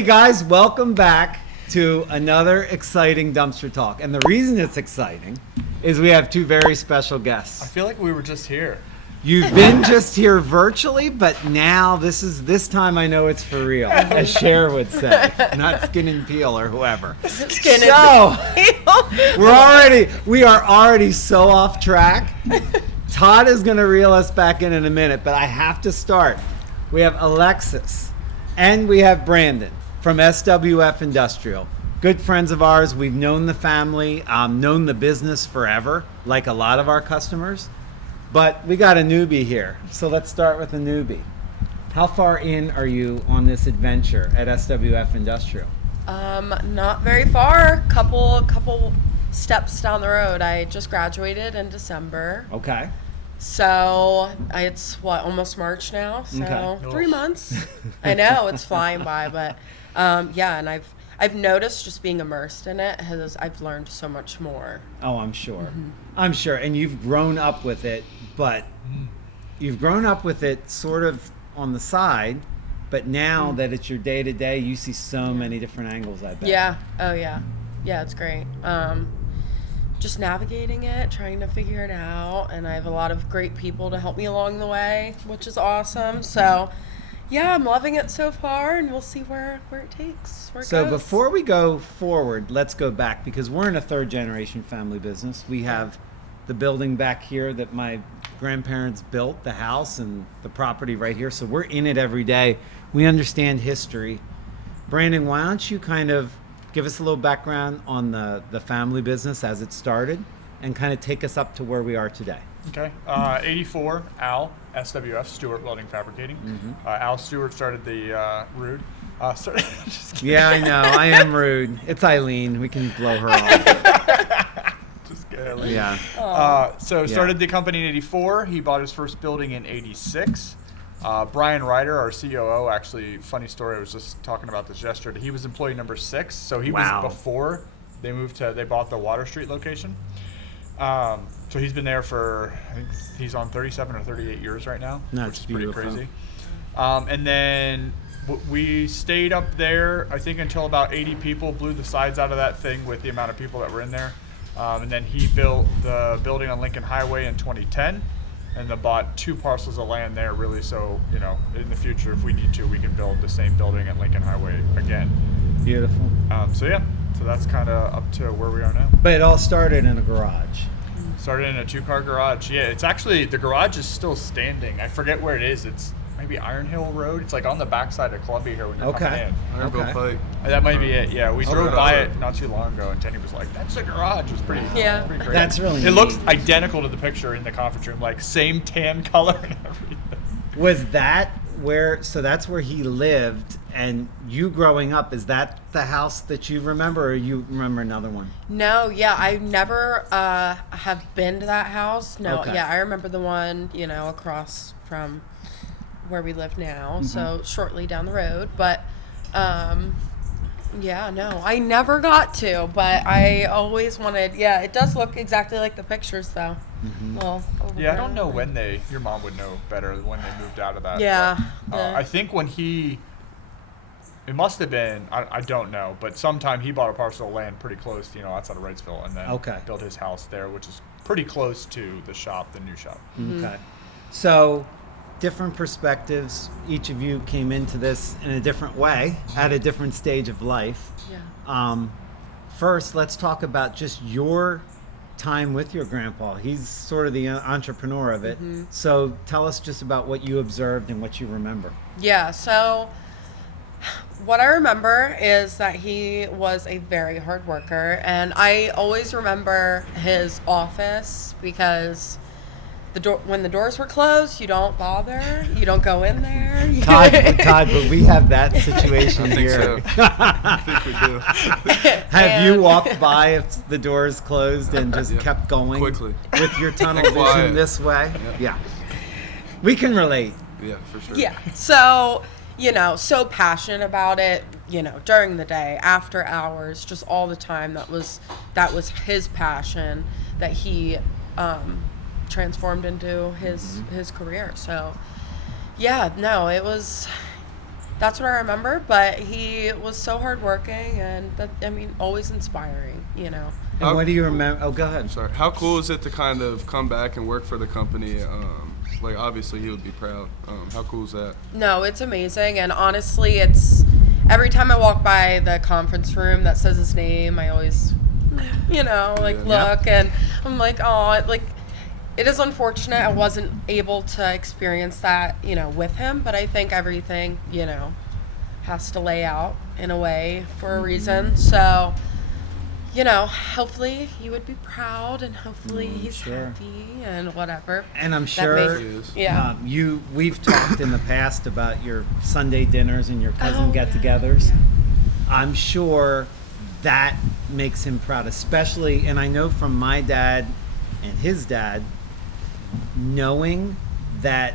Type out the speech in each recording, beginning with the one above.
Hey guys, welcome back to another exciting dumpster talk. And the reason it's exciting is we have two very special guests. I feel like we were just here. You've been just here virtually, but now this time I know it's for real, as Cher would say, not skin and peel or whoever. Skin and peel. We are already so off track. Todd is going to reel us back in a minute, but I have to start. We have Alexis and we have Brandon from SWF Industrial. Good friends of ours. We've known the family, known the business forever, like a lot of our customers. But we got a newbie here, so let's start with a newbie. How far in are you on this adventure at SWF Industrial? Not very far. Couple steps down the road. I just graduated in December. Okay. So it's almost March now. So Okay. 3 months. I know it's flying by, but yeah, and I've noticed just being immersed in it I've learned so much more. Oh, I'm sure. Mm-hmm. I'm sure. And you've grown up with it, but you've grown up with it sort of on the side, but now that it's your day to day, you see so many different angles, I bet. Yeah. Oh yeah. Yeah, it's great. Just navigating it, trying to figure it out, and I have a lot of great people to help me along the way, which is awesome. So yeah, I'm loving it so far, and we'll see where it takes. Where it goes. Before we go forward, let's go back, because we're in a third generation family business. We have the building back here that my grandparents built, the house and the property right here. So we're in it every day. We understand history. Brandon, why don't you kind of give us a little background on the family business as it started and kind of take us up to where we are today. Okay. 84, Al, SWF, Stewart Welding Fabricating. Mm-hmm. Al Stewart started the Rude. Just kidding. Yeah, I know. I am rude. It's Eileen. We can blow her off. Just kidding. Yeah. Started the company in 84. He bought his first building in 86. Brian Ryder, our COO, actually, funny story, I was just talking about this yesterday. He was employee number 6, so he was before they bought the Water Street location. So he's been there for, I think he's on 37 or 38 years right now, which is pretty crazy. And then we stayed up there, I think, until about 80 people, blew the sides out of that thing with the amount of people that were in there. And then he built the building on Lincoln Highway in 2010. And then bought 2 parcels of land there, really, so, in the future, if we need to, we can build the same building at Lincoln Highway again. Beautiful. So that's kind of up to where we are now. But it all started in a garage. Started in a 2-car garage. Yeah, it's actually, the garage is still standing. I forget where it is. It's maybe Iron Hill Road. It's like on the backside of Columbia here when you're coming in. Ironville Pike. That might be it, yeah. We drove by it not too long ago, and Tenny was like, that's the garage. It was pretty pretty great. That's really It neat. looks identical to the picture in the conference room, like same tan color and everything. Was that that's where he lived, and you growing up, is that the house that you remember, or you remember another one? No, yeah, I never have been to that house. No, Okay. yeah, I remember the one, across from where we live now, so shortly down the road. But yeah, no, I never got to, but I always wanted. Yeah, it does look exactly like the pictures, though. Well, Yeah, I don't know when your mom would know better when they moved out of that. Yeah. But, I think when it must have been, I don't know, but sometime he bought a parcel of land pretty close, outside of Wrightsville, and then built his house there, which is pretty close to the new shop. Okay. So, different perspectives. Each of you came into this in a different way, at a different stage of life. Yeah. First, let's talk about just your time with your grandpa. He's sort of the entrepreneur of it. So tell us just about what you observed and what you remember. Yeah, so what I remember is that he was a very hard worker, and I always remember his office because when the doors were closed, you don't bother, you don't go in there. Todd, but we have that situation here. I think we do. Have you walked by if the doors closed and just kept going quickly with your tunnel And quiet. vision this way? Yeah. We can relate. Yeah, for sure. Yeah, so so passionate about it, during the day, after hours, just all the time. That was his passion that he transformed into his career. So yeah, no, it was That's what I remember. But he was so hardworking, and always inspiring. And what do you remember? Oh, go ahead. Sorry. How cool is it to kind of come back and work for the company? Like, obviously, he would be proud. How cool is that? No, it's amazing, and honestly, it's every time I walk by the conference room that says his name, I always, look, and I'm like, oh, like, it is unfortunate I wasn't able to experience that, with him, but I think everything, has to lay out in a way for a reason, so. Hopefully he would be proud, and hopefully he's sure. happy and whatever. And I'm That sure makes- yeah. we've talked in the past about your Sunday dinners and your cousin Oh, get-togethers. yeah. I'm sure that makes him proud, especially, and I know from my dad and his dad, knowing that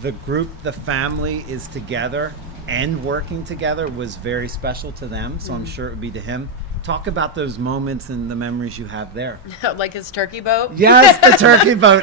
the group, the family is together and working together was very special to them. So I'm sure it would be to him. Talk about those moments and the memories you have there. Like his turkey boat? Yes, the turkey boat.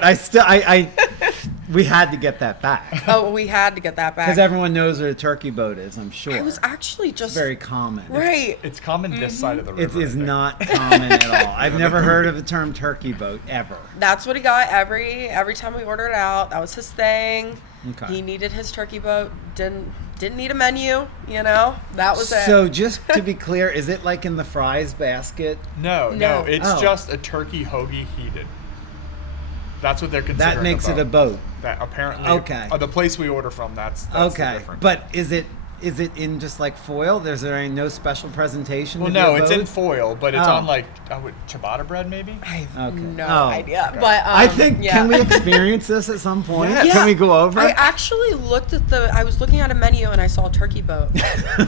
We had to get that back. Oh, we had to get that back. Because everyone knows what a turkey boat is, I'm sure. I was actually It's just very common. right. It's common this side of the It river. I is think. not common at all. I've never heard of the term turkey boat ever. That's what he got every time we ordered out. That was his thing. Okay. He needed his turkey boat. Didn't need a menu. That was it. So just to be clear, is it like in the fries basket? No, No. it's Oh. just a turkey hoagie heated. That's what they're considering. That makes it a boat. That apparently. Okay. The place we order from, that's the Okay. difference. But is it in just like foil? There's there no special presentation? Well, to be no, a it's boat? in foil, but it's Oh. on like ciabatta bread, maybe. I have Okay. no Oh. idea. Okay. But I think, yeah. can we experience this at some point? Yes. Can we go over? I actually looked at I was looking at a menu and I saw a turkey boat.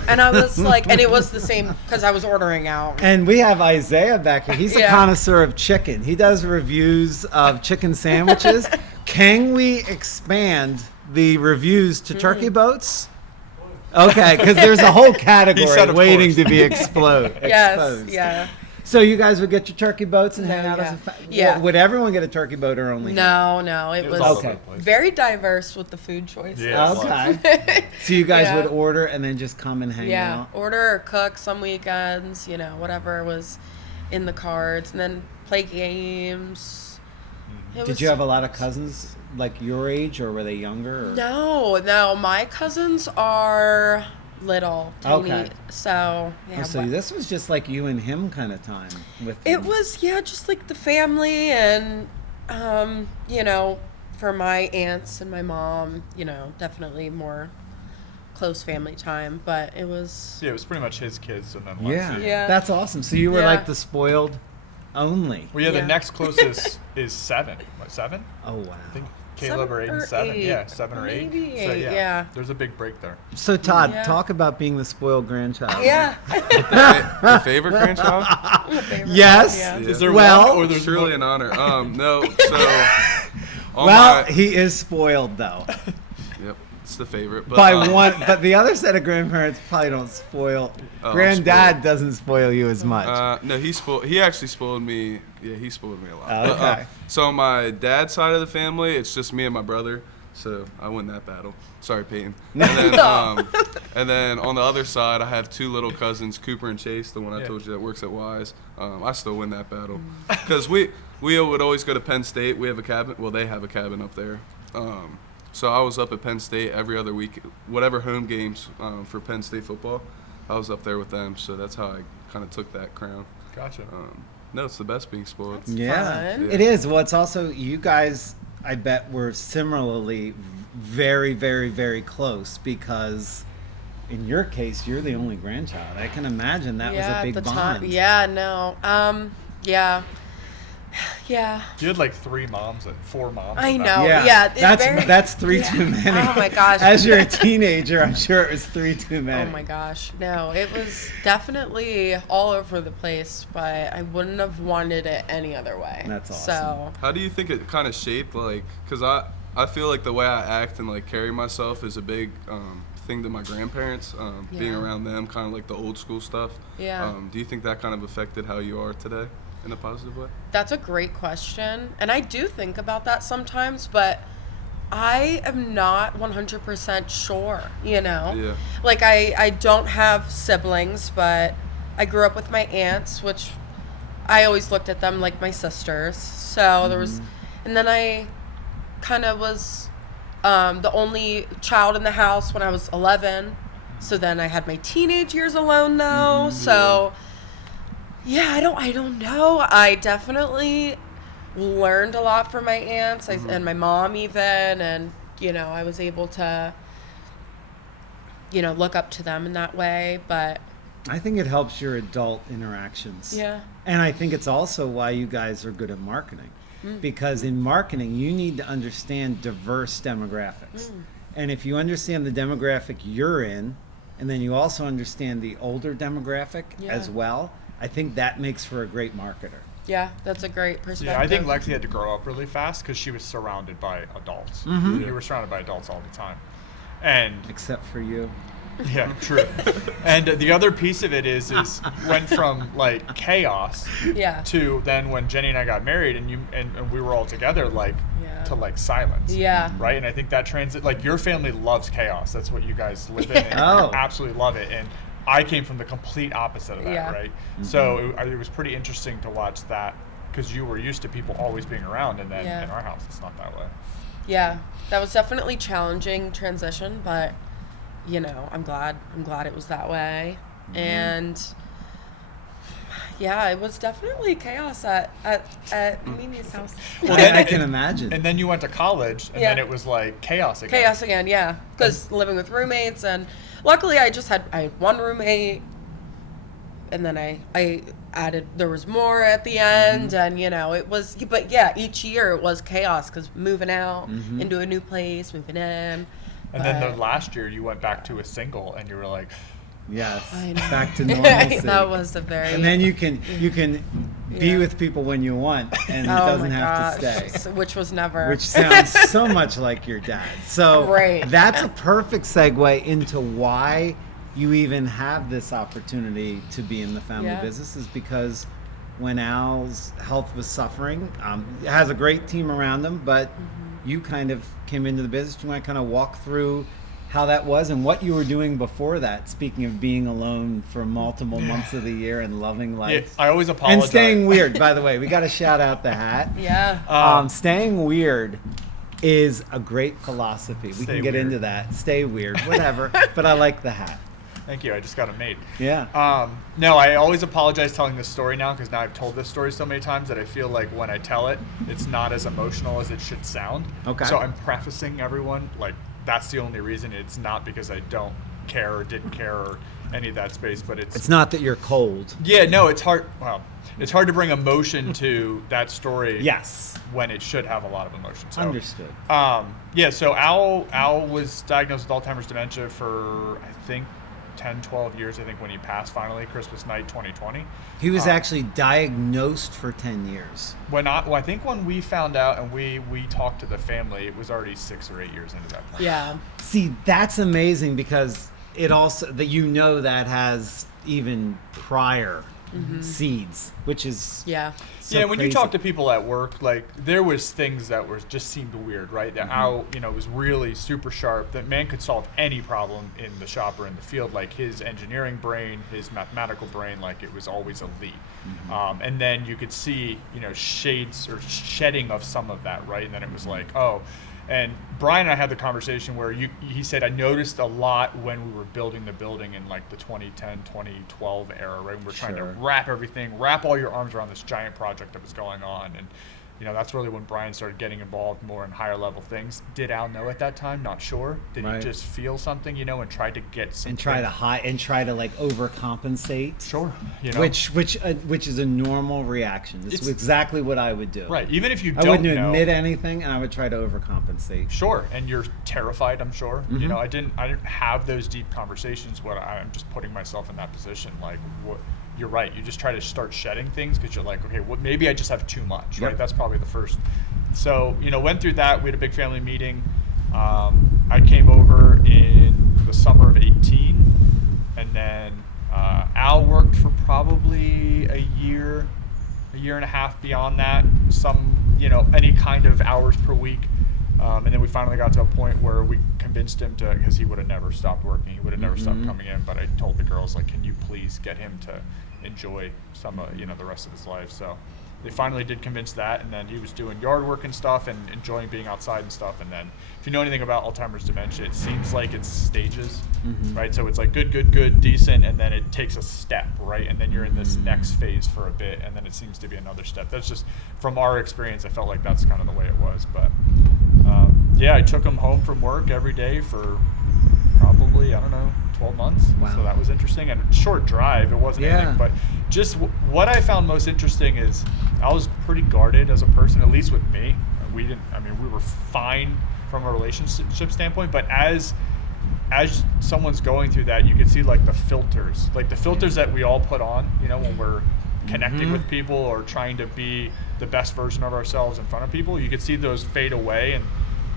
And I was like, and it was the same because I was ordering out. And we have Isaiah back here. He's a Yeah. connoisseur of chicken. He does reviews of chicken sandwiches. Can we expand the reviews to turkey boats? Okay, because there's a whole He category said, of waiting course. to be exposed. Yes, yeah. So you guys would get your turkey boats and hang out yeah. as a Yeah. Would everyone get a turkey boat or only? No, it It was was all Okay. over the place. very diverse with the food choices. Yeah. Okay. So you guys Yeah. would order and then just come and hang Yeah, out? order or cook some weekends, whatever was in the cards, and then play games. Did you have a lot of cousins like your age, or were they younger? Or? No, my cousins are little, teeny. Okay. So, yeah. Oh, so this was just like you and him kind of time with It him. was, just like the family and, for my aunts and my mom, definitely more close family time, but it was, Yeah, it was pretty much his kids and then Yeah. Lexi. Yeah. That's awesome. So you were Yeah. like the spoiled only. Well, yeah, Yeah. the next closest is 7. What, 7? Oh, wow. I think Caleb or Aiden's 7. Yeah, 7 or 8. Maybe So, 8, yeah. There's a big break there. So Todd, Yeah. talk about being the spoiled grandchild. yeah. Your favorite grandchild? Yes. Yeah. Yeah. Is there Well- one or there's Truly one? an honor. No, so on Well, my, he is spoiled though. yep, it's the favorite. But, By one, but the other set of grandparents probably don't spoil. Oh, I'm Granddad spoiled. doesn't spoil you as much. No, he actually spoiled me. Yeah, he spoiled me a lot. But, Okay. so on my dad's side of the family, it's just me and my brother. So I win that battle. Sorry, Peyton. And then on the other side, I have 2 little cousins, Cooper and Chase, the one I Yeah. told you that works at Wise. I still win that battle because we would always go to Penn State. We have a cabin. Well, they have a cabin up there. So I was up at Penn State every other week, whatever home games for Penn State football. I was up there with them, so that's how I kind of took that crown. Gotcha. No, it's the best being spoiled. Yeah, fun. it is. Well, it's also you guys. I bet were similarly very, very, very close because, in your case, you're the only grandchild. I can imagine that was a big at the bond. time. Yeah, no. Yeah. Yeah. You had like 3 moms, 4 moms. I at that know. point. Yeah, it's very- that's 3 yeah. too many. Oh my gosh. As you're a teenager, I'm sure it was 3 too many. Oh my gosh. No, it was definitely all over the place, but I wouldn't have wanted it any other way. That's awesome. So, How do you think it kind of shaped, like, because I feel like the way I act and, like, carry myself is a big thing to my grandparents, being Yeah. around them, kind of like the old school stuff. Yeah. Do you think that kind of affected how you are today in a positive way? that's a great question. And I do think about that sometimes, but I am not 100% sure, you know? Yeah. Like, I don't have siblings, but I grew up with my aunts, which I always looked at them like my sisters. So there was, and then I kind of was the only child in the house when I was 11. So then I had my teenage years alone, though. So, yeah, I don't know. I definitely learned a lot from my aunts and my mom even, and you know, I was able to, you know, look up to them in that way. But I think it helps your adult interactions. yeah, And I think it's also why you guys are good at marketing. Because in marketing, you need to understand diverse demographics. And if you understand the demographic you're in, and then you also understand the older demographic as well, I think that makes for a great marketer. yeah, that's a great perspective. Yeah, I think Lexi had to grow up really fast because she was surrounded by adults. You were surrounded by adults all the time. And Except for you. yeah, true. And the other piece of it is went from like chaos Yeah. to then when Jenny and I got married and we were all together, like to like silence. Yeah. Right. And I think that like your family loves chaos. That's what you guys live in and Oh. absolutely love it. And I came from the complete opposite of that. Yeah. Right. So it was pretty interesting to watch that because you were used to people always being around, and then in our house it's not that way. Yeah, that was definitely challenging transition, but you know, I'm glad it was that way. And yeah, it was definitely chaos at Mimi's house. Well, I can imagine. And then you went to college, and then it was like chaos again. Chaos again, yeah. Because living with roommates, and luckily I had one roommate, and then I added, there was more at the end, and you know, it was, but yeah, each year it was chaos because moving out into a new place, moving in. And then the last year you went back to a single, and you were like, Yes, I know. back to normalcy. That was a very. And then you can be with people when you want, and it doesn't have to stay. Which was never. Which sounds so much like your dad. So Right. that's a perfect segue into why you even have this opportunity to be in the family business, is because when Al's health was suffering, he has a great team around him, but you kind of came into the business. Do you want to kind of walk through how that was and what you were doing before that? Speaking of being alone for multiple months of the year and loving life. I always apologize. And staying weird, by the way. We got to shout out the hat. Yeah. Staying weird is a great philosophy. We Stay can get weird. into that. Stay weird, whatever. But I like the hat. Thank you. I just got it made. Yeah. No, I always apologize telling this story now because now I've told this story so many times that I feel like when I tell it, it's not as emotional as it should sound. Okay. So I'm prefacing everyone, like, that's the only reason. It's not because I don't care or didn't care or any of that space, but it's It's not that you're cold. yeah, no, it's hard. Well, it's hard to bring emotion to that story. Yes. When it should have a lot of emotion. So, Understood. Yeah. So Al was diagnosed with Alzheimer's dementia for I think 10, 12 years. I think when he passed finally, Christmas night, 2020. He was actually diagnosed for 10 years. I think when we found out and we talked to the family, it was already 6 or 8 years into that. Yeah. See, that's amazing because it also, that that has even prior seeds, which is Yeah. so yeah, when you crazy. talk to people at work, like there was things that just seemed weird, right? That Al, was really super sharp. That man could solve any problem in the shop or in the field. Like his engineering brain, his mathematical brain, like it was always elite. And then you could see, shades or shedding of some of that, right? And then it was like, oh. And Brian and I had the conversation where he said, I noticed a lot when we were building the building in like the 2010, 2012 era, right? When we're trying to wrap all your arms around this giant project that was going on. And, that's really when Brian started getting involved more in higher level things. Did Al know at that time? Not sure. Did he just feel something, and try to get something? And try to hide and try to like overcompensate. Sure. Which is a normal reaction. This is exactly what I would do. Right. Even if you I don't wouldn't know. admit anything, and I would try to overcompensate. Sure, and you're terrified, I'm sure. I didn't have those deep conversations where I'm just putting myself in that position. Like, what? You're right. You just try to start shedding things because you're like, okay, well, maybe I just have too much, right? That's probably the first. So, went through that. We had a big family meeting. I came over in the summer of 18, and then Al worked for probably a year and a half beyond that. Some, any kind of hours per week. And then we finally got to a point where we convinced him to, because he would have never stopped working. He would have never stopped coming in. But I told the girls, like, can you please get him to enjoy some, the rest of his life. So they finally did convince that. And then he was doing yard work and stuff and enjoying being outside and stuff. And then if you know anything about Alzheimer's dementia, it seems like it's stages, right? So it's like good, decent, and then it takes a step, right? And then you're in this next phase for a bit, and then it seems to be another step. That's just, from our experience, I felt like that's kind of the way it was. But I took him home from work every day for probably, 12 months. Wow. So that was interesting. And short drive, it wasn't anything. But just what I found most interesting is I was pretty guarded as a person, at least with me. We were fine from a relationship standpoint, but as someone's going through that, you can see like the filters that we all put on, when we're connecting with people or trying to be the best version of ourselves in front of people. You could see those fade away, and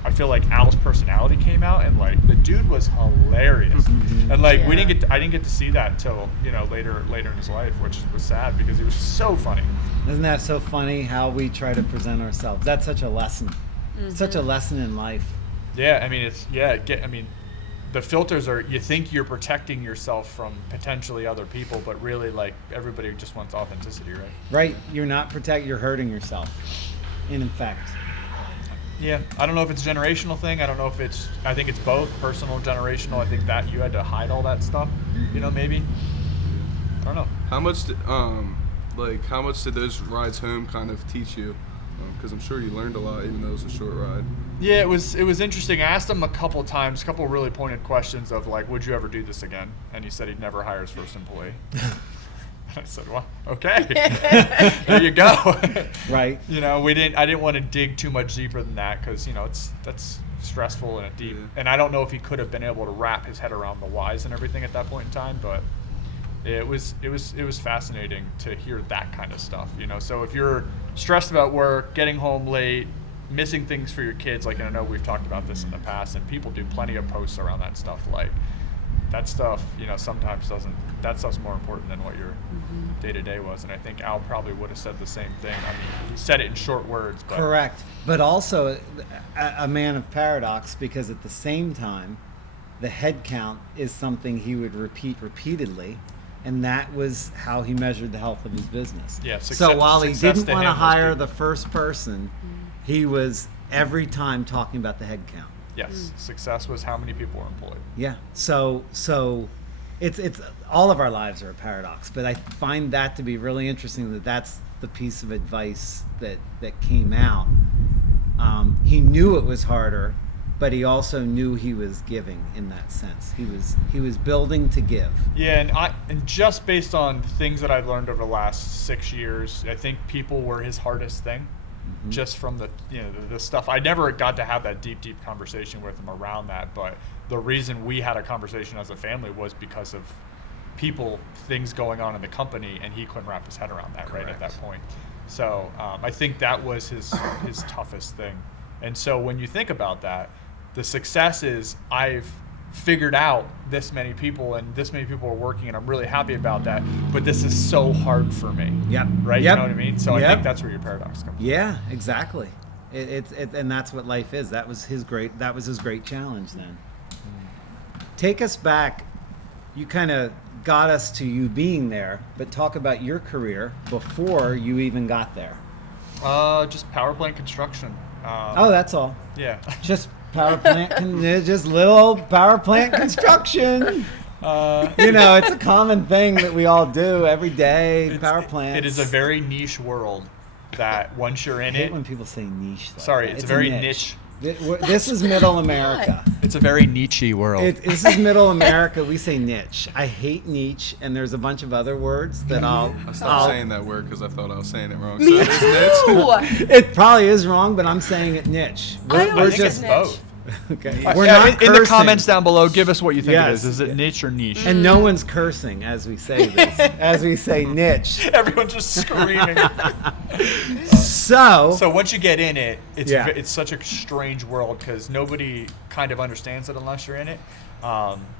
I feel like Al's personality came out, and like the dude was hilarious, and like I didn't get to see that until later in his life, which was sad because he was so funny. Isn't that so funny how we try to present ourselves? That's such a lesson. Such a lesson in life. Yeah, the filters are, you think you're protecting yourself from potentially other people, but really, like, everybody just wants authenticity, right? Right. You're not you're hurting yourself, in effect. Yeah, I don't know if it's a generational thing. I think it's both, personal, generational. I think that you had to hide all that stuff, maybe. I don't know. How much did those rides home kind of teach you? Because I'm sure you learned a lot, even though it was a short ride. Yeah, it was interesting. I asked him a couple really pointed questions of like, would you ever do this again? And he said he'd never hire his first employee. I said, well, okay, there you go. Right. I didn't want to dig too much deeper than that because, that's stressful and deep. Yeah. And I don't know if he could have been able to wrap his head around the whys and everything at that point in time, but it was fascinating to hear that kind of stuff, So if you're stressed about work, getting home late, missing things for your kids, like, and I know we've talked about this in the past, and people do plenty of posts around that stuff, like that stuff, sometimes doesn't. That stuff's more important than what your day-to-day was, and I think Al probably would have said the same thing. He said it in short words. But correct, but also a man of paradox, because at the same time, the head count is something he would repeat repeatedly. And that was how he measured the health of his business. Yeah, so while he didn't want to hire the first person, he was every time talking about the head count. Yes, success was how many people were employed. Yeah, so it's all of our lives are a paradox, but I find that to be really interesting. That's the piece of advice that came out. He knew it was harder, but he also knew he was giving in that sense. He was building to give. Yeah, and just based on things that I've learned over the last 6 years, I think people were his hardest thing. Just from the stuff. I never got to have that deep conversation with him around that, but the reason we had a conversation as a family was because of things going on in the company, and he couldn't wrap his head around that. Correct. Right at that point. So I think that was his toughest thing. And so when you think about that, the success is I've figured out this many people and this many people are working, and I'm really happy about that, but this is so hard for me. Yep. Right? Yep. You know what I mean? So I think that's where your paradox comes from. Yeah, exactly. And that's what life is. That was his great challenge then. Take us back. You kind of got us to you being there, but talk about your career before you even got there. Just power plant construction. That's all. Yeah. Just power plant, just little power plant construction. It's a common thing that we all do every day. Power plants. It is a very niche world that once you're in I hate it. when people say niche. Sorry, it's a very niche. This is middle America. It's a very niche-y world. This is middle America. We say niche. I hate niche, and there's a bunch of other words that I stopped saying that word because I thought I was saying it wrong. Me So too. It probably is wrong, but I'm saying it niche. I think just it's both. Okay. We're not in the comments down below. Give us what you think it is. Is it niche or niche? And no one's cursing as we say this. As we say niche. Everyone's just screaming. So once you get in it, it's such a strange world because nobody kind of understands it unless you're in it.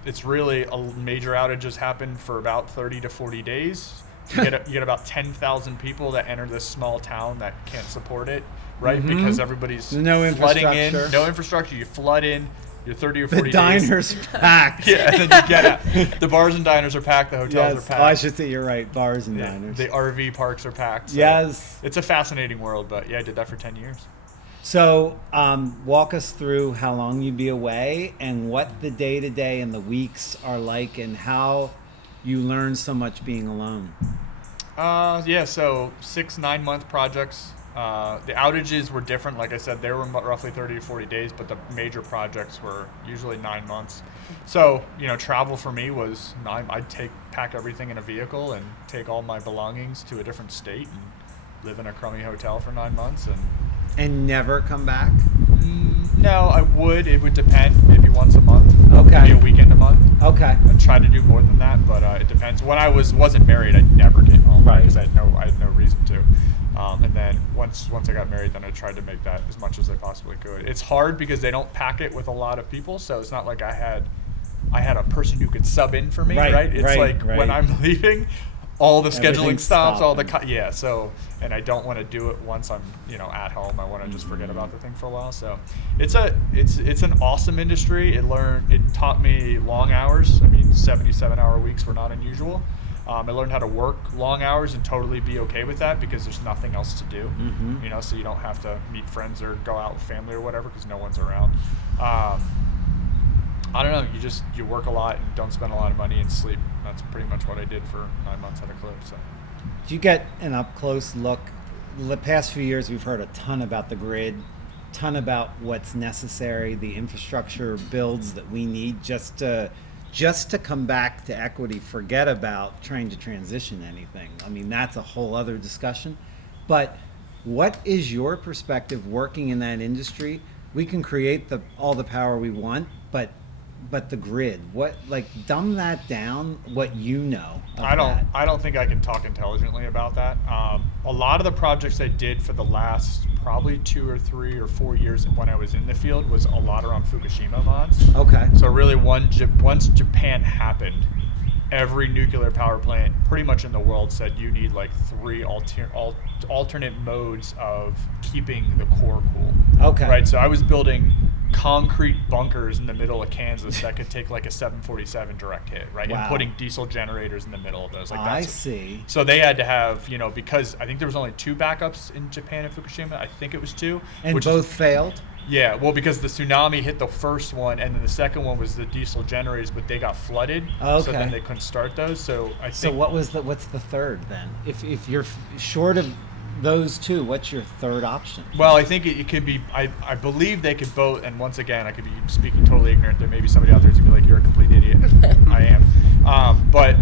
It's really major outages happen for about 30 to 40 days. You get about 10,000 people that enter this small town that can't support it, right? Mm-hmm. Because everybody's No flooding in. infrastructure. No infrastructure. You flood in. You're 30 or 40 The days. diner's packed. Yeah, and then you get out. The bars and diners are packed. The hotels Yes. are packed. Oh, I should say you're right. Bars and Yeah, diners. the RV parks are packed. So Yes. It's a fascinating world, but yeah, I did that for 10 years. So, walk us through how long you'd be away and what the day-to-day and the weeks are like and how you learn so much being alone. Yeah, so 6-9 month projects. The outages were different. Like I said, they were roughly 30 to 40 days, but the major projects were usually 9 months. So, travel for me was I'd pack everything in a vehicle and take all my belongings to a different state and live in a crummy hotel for 9 months. And never come back? No, I would. It would depend. Maybe once a month. Okay. Maybe a weekend a month. Okay. I'd try to do more than that, but it depends. When I wasn't married, I never came home Right. because I had no reason to. And then once I got married, then I tried to make that as much as I possibly could. It's hard because they don't pack it with a lot of people, so it's not like I had a person who could sub in for me, right? It's like when I'm leaving, all the scheduling Everything's stops, all the stopping. so, and I don't want to do it once I'm at home. I want to just forget about the thing for a while. So it's an awesome industry. It taught me long hours. I mean, 77-hour weeks were not unusual. I learned how to work long hours and totally be okay with that because there's nothing else to do. Mm-hmm. So you don't have to meet friends or go out with family or whatever because no one's around. I don't know. You work a lot and don't spend a lot of money and sleep. That's pretty much what I did for 9 months at a clip. So, Do you get an up-close look? The past few years, we've heard a ton about the grid, ton about what's necessary, the infrastructure builds that we need just to come back to equity. Forget about trying to transition anything. I mean, that's a whole other discussion. But what is your perspective working in that industry? We can create all the power we want, but the grid, dumb that down, what you know of that. I don't think I can talk intelligently about that. A lot of the projects I did for the last probably 2 or 3 or 4 years when I was in the field was a lot around Fukushima mods. Okay. So really once Japan happened, every nuclear power plant pretty much in the world said you need like 3 alternate modes of keeping the core cool. Okay. Right. So I was building concrete bunkers in the middle of Kansas that could take like a 747 direct hit, right? Wow. And putting diesel generators in the middle of those. I see. So they had to have, because I think there was only 2 backups in Japan and Fukushima. I think it was 2. And both failed? Yeah, well, because the tsunami hit the first one, and then the second one was the diesel generators, but they got flooded, so Okay. then they couldn't start those. So I think. So what's the third then? If you're short of those 2, what's your third option? Well, I think it could be. I believe they could both. And once again, I could be speaking totally ignorant. There may be somebody out there who's gonna be like, "You're a complete idiot." I am. But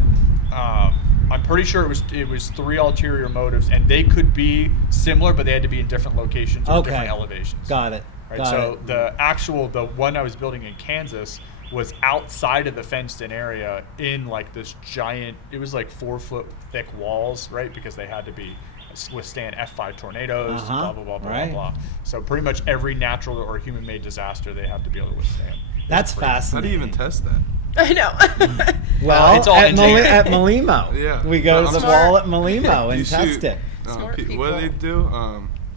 I'm pretty sure it was 3 ulterior motives, and they could be similar, but they had to be in different locations or different elevations. Got it. Right. Got So it. the one I was building in Kansas was outside of the fenced-in area in like this giant. It was like 4-foot thick walls, right? Because they had to withstand F5 tornadoes, blah blah blah blah Right. blah. So pretty much every natural or human-made disaster they have to be able to withstand. That's How fascinating. do you even test that? I know. Well, it's all at engineering. at Malimo. Yeah. We go to the Smart. wall at Malimo and You test shoot, it. Smart what do people. they do?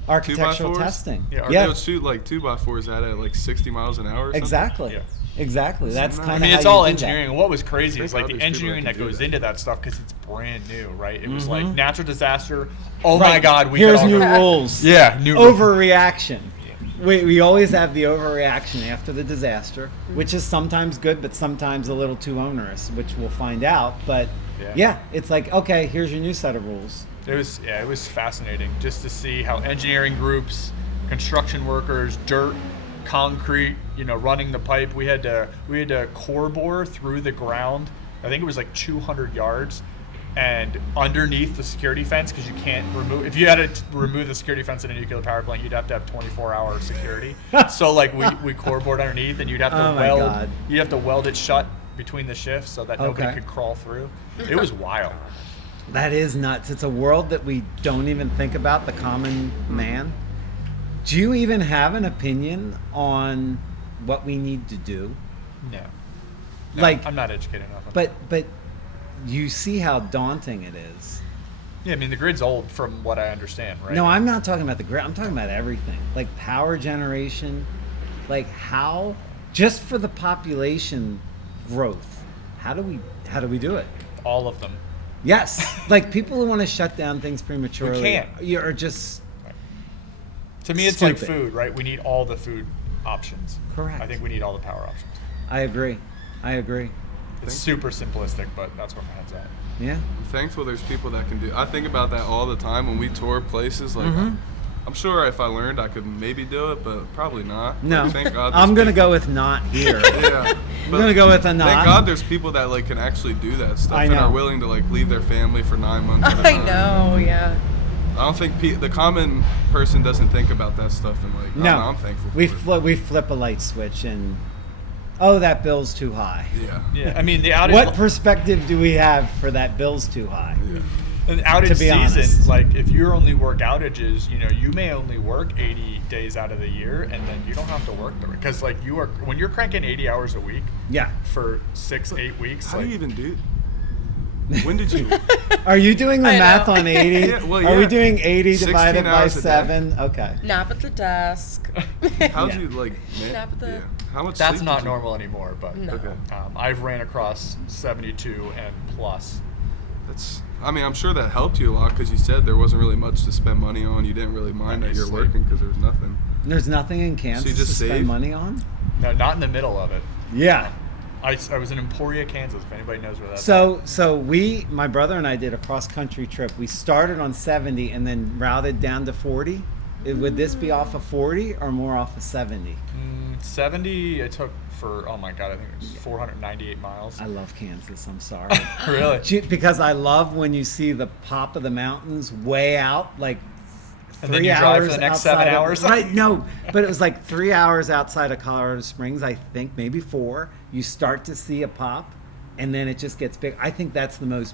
Architectural 2x4s? testing. Yeah, Yeah, They'll shoot like 2x4s at like 60 miles an hour or something? exactly. Yeah. Exactly. That's I kind I of mean, it's how you all do engineering. And what was crazy is Think like the others people engineering that that can do goes that. into that stuff because it's brand new, right? It was like natural disaster. Oh my Right. God, we Here's got all new the- rules. Yeah, new Overreaction. We always have the overreaction after the disaster, which is sometimes good, but sometimes a little too onerous, which we'll find out. But yeah, it's like, okay, here's your new set of rules. It was fascinating just to see how engineering groups, construction workers, dirt, concrete, running the pipe. We had to core bore through the ground. I think it was like 200 yards, and underneath the security fence, because you can't remove. If you had to remove the security fence in a nuclear power plant, you'd have to have 24-hour security. So like we core bored underneath, and you'd have to Oh my weld. God. You'd have to weld it shut between the shifts so that nobody Okay. could crawl through. It was wild. That is nuts. It's a world that we don't even think about, the common man. Do you even have an opinion on what we need to do? No, Like, I'm not educated enough. On but you see how daunting it is. Yeah, I mean, the grid's old from what I understand, right? No, I'm not talking about the grid. I'm talking about everything. Like power generation, like how, just for the population growth, how do we do it? All of them. Yes. Like people who want to shut down things prematurely. We can't. Are just To me, it's stupid. like food, right? We need all the food options. Correct. I think we need all the power options. I agree. It's super simplistic, but that's where my head's at. Yeah. I'm thankful there's people that can do. I think about that all the time when we tour places. Like, I'm sure if I learned, I could maybe do it, but probably not. No. Like, thank God. I'm there's gonna go with not here. people- Yeah. I'm gonna go with a not. Thank God there's people that like can actually do that stuff I and know. are willing to like leave their family for 9 months. At a I time. know, yeah. I don't think the common person doesn't think about that stuff and like. No. I'm thankful. We for it. we flip a light switch and that bill's too high. Yeah. Yeah, I mean, the outage. What perspective do we have for that bill's too high? Yeah. An outage to be season, honest. like if you only work outages, you may only work 80 days out of the year, and then you don't have to work the because like when you're cranking 80 hours a week Yeah. for 6-8 weeks. How like, do you even do? When did you? Are you doing the I math know. on 80? Yeah, well, Are we yeah. doing 80 16 divided by hours a day. 7? Okay. Nap at the desk. How'd Yeah. you like? Snap at the- Yeah. How much? That's sleep not did you- normal anymore, but No. Okay. I've ran across 72 and plus. That's. I mean, I'm sure that helped you a lot because you said there wasn't really much to spend money on. You didn't really mind that you're Obviously. working because there was nothing. There's nothing in Kansas just to spend save? money on? No, not in the middle of it. Yeah. I was in Emporia, Kansas. If anybody knows where that's. So my brother and I did a cross-country trip. We started on 70 and then routed down to 40. Would this be off of 40 or more off of 70? 70. It took for oh my god, I think it was 498 miles. I love Kansas. I'm sorry. Really? Because I love when you see the pop of the mountains way out, like And then 3 you drive for hours the next outside 7 of- hours? Right? No, but it was like 3 hours outside of Colorado Springs. I think maybe 4. You start to see a pop, and then it just gets big. I think that's the most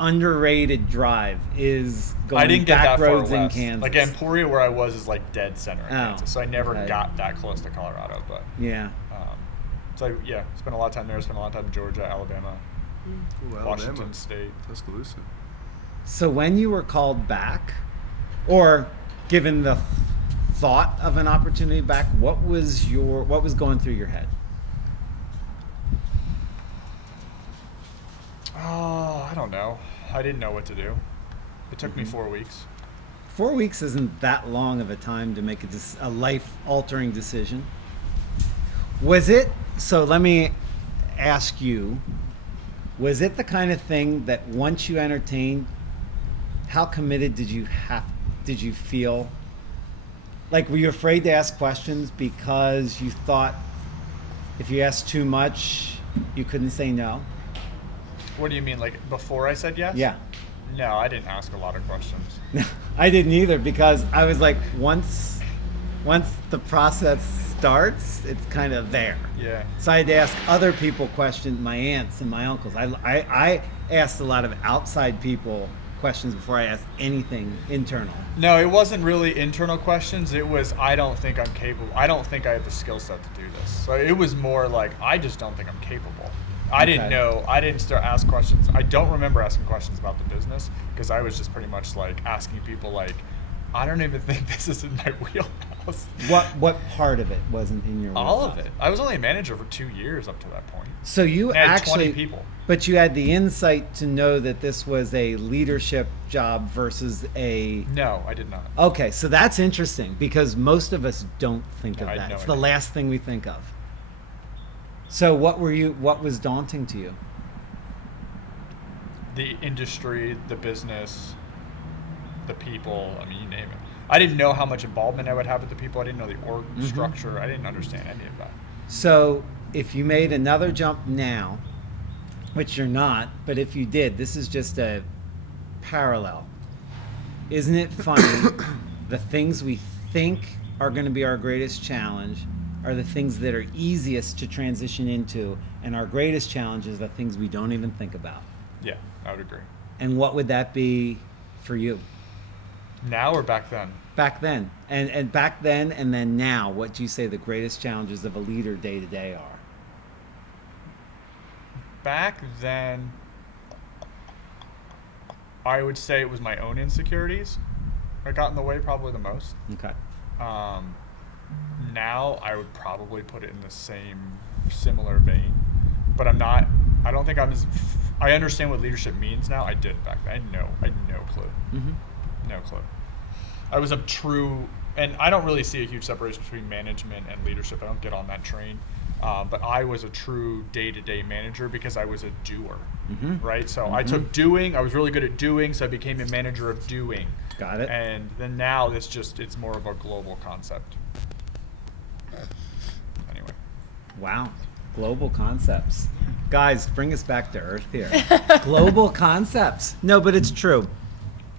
underrated drive is going I didn't get back that far roads in west. Kansas. Like Emporia, where I was, is like dead center in Oh, Kansas, so I never okay. got that close to Colorado. But Yeah. so yeah, spent a lot of time there. Spent a lot of time in Georgia, Alabama, Ooh, Washington Alabama. State. Tuscaloosa. So when you were called back, or given the thought of an opportunity back, what was going through your head? Oh, I don't know. I didn't know what to do. It took me 4 weeks. 4 weeks isn't that long of a time to make a life-altering decision. Was it, so let me ask you, was it the kind of thing that once you entertained, how committed did you feel? Like, were you afraid to ask questions because you thought if you asked too much, you couldn't say no? What do you mean, like before I said yes? Yeah. No, I didn't ask a lot of questions. I didn't either, because I was like, once the process starts, it's kind of there. Yeah. So I had to ask other people questions, my aunts and my uncles. I asked a lot of outside people questions before I asked anything internal. No, it wasn't really internal questions. It was, I don't think I'm capable. I don't think I have the skill set to do this. So it was more like, I just don't think I'm capable. I didn't Okay. know. I didn't start ask questions. I don't remember asking questions about the business because I was just pretty much like asking people like, I don't even think this is in my wheelhouse. What part of it wasn't in your All wheelhouse? of it. I was only a manager for 2 years up to that point. So you I had actually 20 people. But you had the insight to know that this was a leadership job versus a No, I did not. Okay, so that's interesting because most of us don't think No, of I had that. no It's the idea. last thing we think of. So what was daunting to you? The industry, the business, the people. I mean, you name it. I didn't know how much involvement I would have with the people. I didn't know the org structure. I didn't understand any of that. So if you made another jump now, which you're not, but if you did, this is just a parallel. Isn't it funny? The things we think are going to be our greatest challenge are the things that are easiest to transition into, and our greatest challenges are the things we don't even think about. Yeah, I would agree. And what would that be for you? Now or back then? Back then, and back then, and then now, what do you say the greatest challenges of a leader day to day are? Back then, I would say it was my own insecurities that got in the way probably the most. Okay. Now I would probably put it in the similar vein, but I don't think I'm I understand what leadership means now. I did back then. I had no clue. No clue. I was a true, and I don't really see a huge separation between management and leadership. I don't get on that train. But I was a true day-to-day manager because I was a doer, right? So I took doing. I was really good at doing, so I became a manager of doing. Got it. And then now it's more of a global concept. Anyway. Wow. Global concepts. Guys, bring us back to earth here. Global concepts. No, but it's true.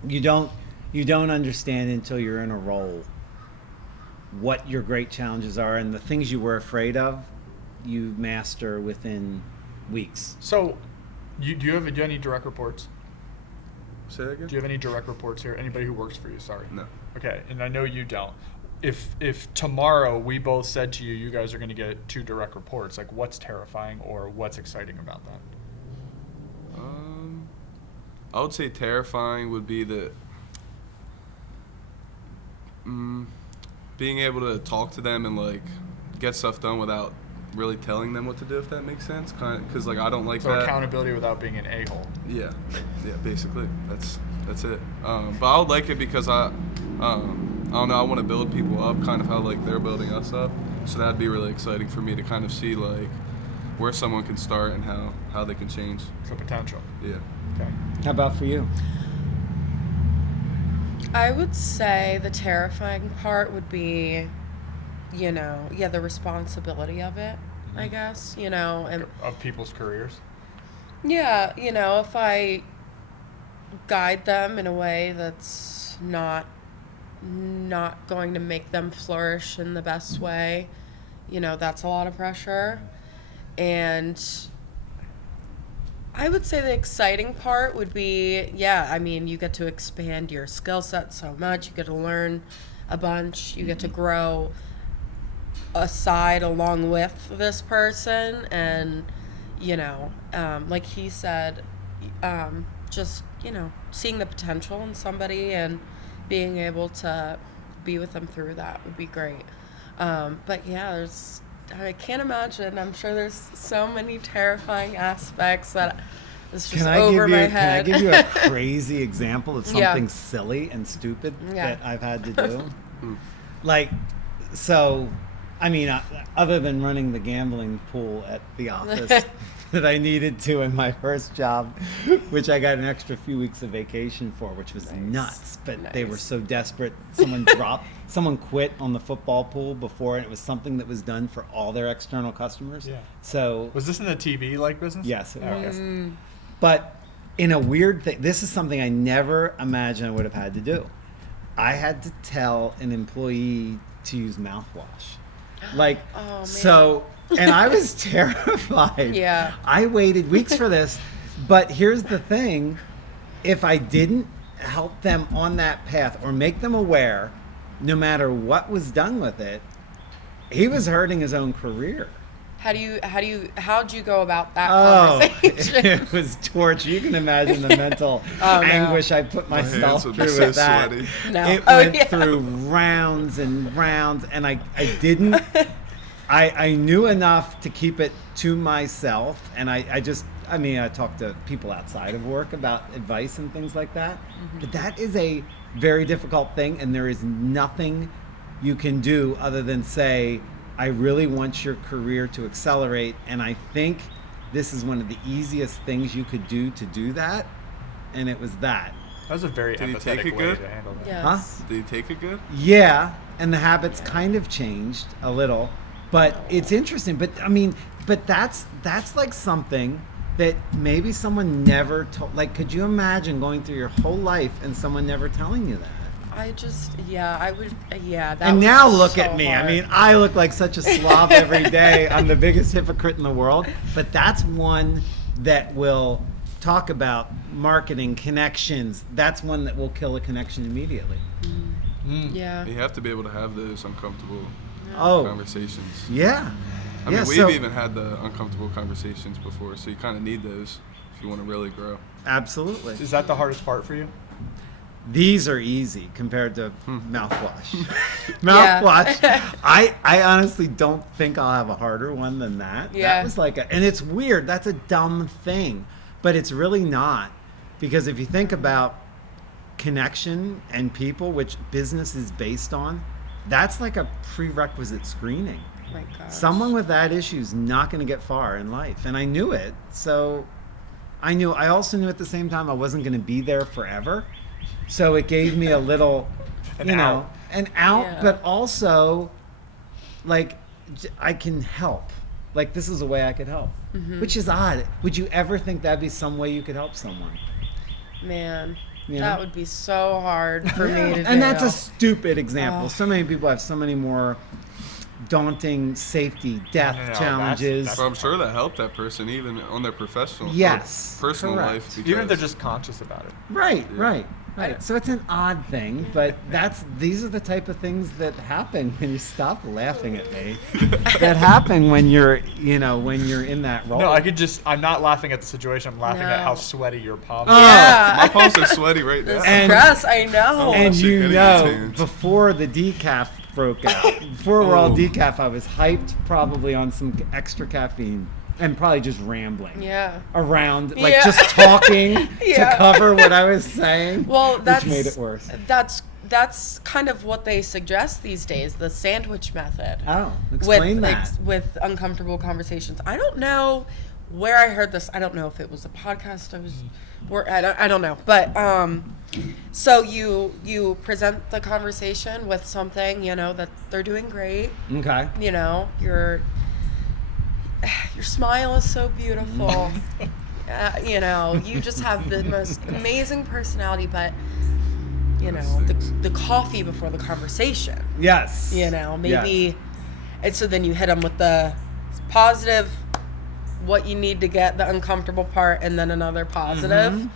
You don't understand until you're in a role what your great challenges are, and the things you were afraid of, you master within weeks. So, do you have any direct reports? Say that again? Do you have any direct reports here? Anybody who works for you? Sorry. No. Okay, and I know you don't. If tomorrow we both said to you, you guys are going to get 2 direct reports, like what's terrifying or what's exciting about that? I would say terrifying would be being able to talk to them and like get stuff done without really telling them what to do, if that makes sense. Because like I don't like So that. accountability without being an a-hole. Yeah, basically that's it. But I would like it because I don't know, I want to build people up, kind of how like they're building us up. So that'd be really exciting for me to kind of see like where someone can start and how they can change. So potential. Yeah. Okay. How about for you? I would say the terrifying part would be, the responsibility of it, I guess, and Of people's careers. yeah, if I guide them in a way that's not going to make them flourish in the best way, that's a lot of pressure. And I would say the exciting part would be, you get to expand your skill set so much. You get to learn a bunch. You get to grow aside along with this person. And, like he said, just, seeing the potential in somebody and being able to be with them through that would be great. But yeah, I can't imagine. I'm sure there's so many terrifying aspects that it's just over my head. Can I give you a crazy example of Yeah. something silly and stupid Yeah. that I've had to do? Other than running the gambling pool at the office that I needed to in my first job, which I got an extra few weeks of vacation for, which was nuts. But they were so desperate. Someone quit on the football pool before, and it was something that was done for all their external customers. Yeah. So Was this in the TV business? yes, it was. Mm. But in a weird thing, this is something I never imagined I would have had to do. I had to tell an employee to use mouthwash. Man. And I was terrified. Yeah. I waited weeks for this, but here's the thing. If I didn't help them on that path or make them aware, no matter what was done with it, he was hurting his own career. How'd you go about that conversation? It was torture. You can imagine the mental anguish I put myself would through be so with that. sweaty. No. It went through rounds and rounds, and I didn't. I knew enough to keep it to myself, and I talked to people outside of work about advice and things like that. Mm-hmm. But that is a very difficult thing, and there is nothing you can do other than say, I really want your career to accelerate, and I think this is one of the easiest things you could do to do that, and it was that. That was a very Did he take empathetic it way good? to handle that. Yes. Did you take it good? Yeah, and the habits kind of changed a little, but it's interesting. But that's like something that maybe someone never told. Like, could you imagine going through your whole life and someone never telling you that? That And was now look so at me. hard. I look like such a slob every day. I'm the biggest hypocrite in the world. But that's one that will talk about marketing, connections. That's one that will kill a connection immediately. Yeah. You have to be able to have those uncomfortable Oh, conversations. yeah. I mean, Yeah, we've so- even had the uncomfortable conversations before, so you kind of need those if you want to really grow. Absolutely. Is that the hardest part for you? These are easy compared to mouthwash. Yeah. Mouthwash. I honestly don't think I'll have a harder one than that. Yeah. That was like and it's weird. That's a dumb thing, but it's really not, because if you think about connection and people, which business is based on, that's like a prerequisite screening. Oh my gosh. Someone with that issue is not going to get far in life, and I knew it. So I also knew at the same time I wasn't going to be there forever. So it gave me a little, An out. an out, Yeah. but also, like, I can help. Like, this is a way I could help, which is odd. Would you ever think that'd be some way you could help someone? Man, You that know? would be so hard for me to do. And that's a stupid example. Oh. So many people have so many more daunting safety, death No, challenges. that's- So I'm sure that helped that person even on their professional, or Yes, personal correct. life. Because Even if they're just conscious about it. Right, Yeah. right. So it's an odd thing, but these are the type of things that happen when you stop laughing at me. That happen when you're in that role. No, I'm not laughing at the situation. I'm laughing at No. how sweaty your palms Oh. are. Yeah. my palms are sweaty right The now. And- stress, I know. and shit you getting know, intense. before the decaf broke out, before we're all Oh. decaf, I was hyped probably on some extra caffeine and probably just rambling. Yeah. Around, like Yeah. just talking Yeah. to cover what I was saying, Well, that's which made it worse. That's kind of what they suggest these days, the sandwich method. Oh, explain with that. with uncomfortable conversations. I don't know where I heard this. I don't know if it was a podcast I don't know. But so you present the conversation with something, that they're doing great. Okay. Your smile is so beautiful. You just have the most amazing personality, but the coffee before the conversation. Yes. Maybe, Yes. and so then you hit them with the positive, what you need to get, the uncomfortable part, and then another positive. Mm-hmm.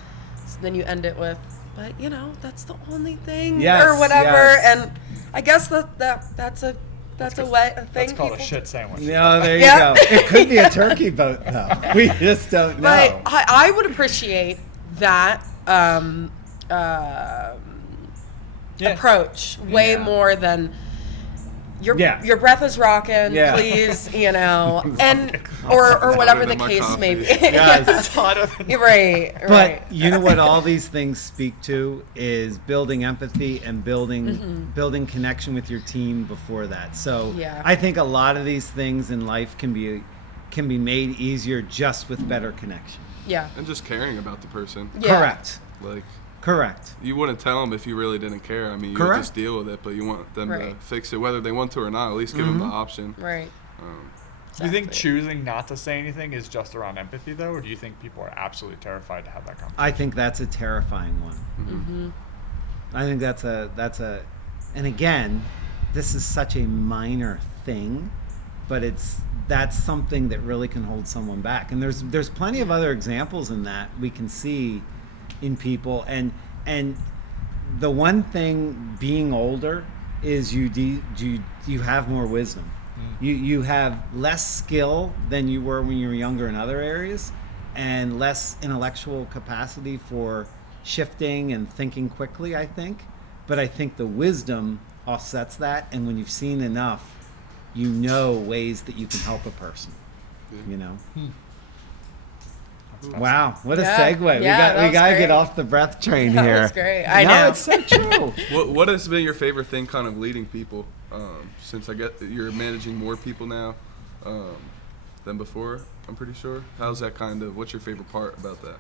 So then you end it with, but that's the only thing, Yes, or whatever. yes. And I guess that's a thing. That's called a people shit sandwich. No, there you Yeah. go. It could be a turkey boat, though. We just don't know. But I would appreciate that approach way Yeah. more than your Yeah. your breath is rocking, Yeah. please, and or whatever hotter the than my case coffee. may be. Yes. You're right. But Right. you know what all these things speak to is building empathy and building connection with your team before that. So Yeah. I think a lot of these things in life can be made easier just with better connection. Yeah. And just caring about the person. Yeah. Correct. You wouldn't tell them if you really didn't care. I mean, you would Correct. just deal with it, but you want them to Right. fix it, whether they want to or not. At least give them the option. Right. Do you think Exactly. choosing not to say anything is just around empathy, though, or do you think people are absolutely terrified to have that conversation? I think that's a terrifying one. Mm-hmm. I think that's a, and again, this is such a minor thing, but that's something that really can hold someone back. And there's plenty of other examples in that we can see in people. And the one thing being older is you have more wisdom. You have less skill than you were when you were younger in other areas, and less intellectual capacity for shifting and thinking quickly, I think. But I think the wisdom offsets that, and when you've seen enough, you know ways that you can help a person. Wow, what a Yeah. segue. Yeah, that we was gotta great. get off the breath train That here. was great. I No, know. it's so true. What has been your favorite thing kind of leading people since I get you're managing more people now than before, I'm pretty sure? How's that what's your favorite part about that?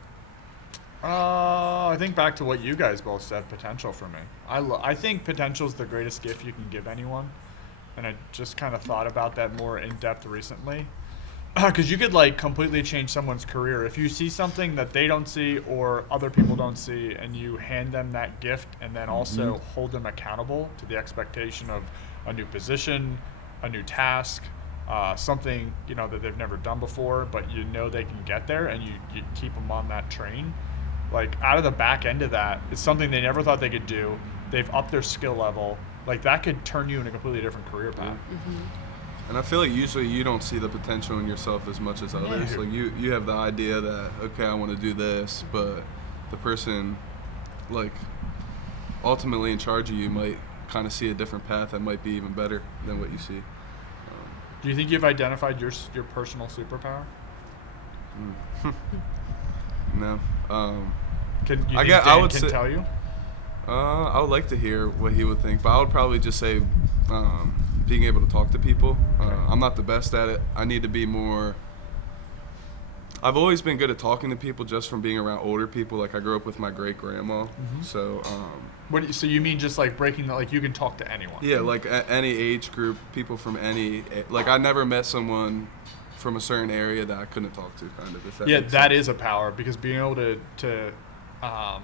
I think back to what you guys both said, potential for me. I think potential is the greatest gift you can give anyone. And I just kind of thought about that more in depth recently. Because you could completely change someone's career. If you see something that they don't see or other people don't see, and you hand them that gift and then also hold them accountable to the expectation of a new position, a new task, something that they've never done before, but they can get there, and you keep them on that train. Out of the back end of that, it's something they never thought they could do. They've upped their skill level. That could turn you in a completely different career path. And I feel like usually you don't see the potential in yourself as much as others. Yeah. Like you have the idea that, okay, I want to do this, but the person like ultimately in charge of you might kind of see a different path that might be even better than what you see. Do you think you've identified your personal superpower? No. Can you I think guess Dan I would can say, tell you? I would like to hear what he would think, but I would probably just say being able to talk to people. I'm not the best at it. I need to be more. I've always been good at talking to people just from being around older people. Like I grew up with my great grandma, so. So you mean just like breaking the, like you can talk to anyone? Yeah, like any age group, people from any. Like I never met someone from a certain area that I couldn't talk to, kind of. If that Yeah, makes that sense. is a power, because being able to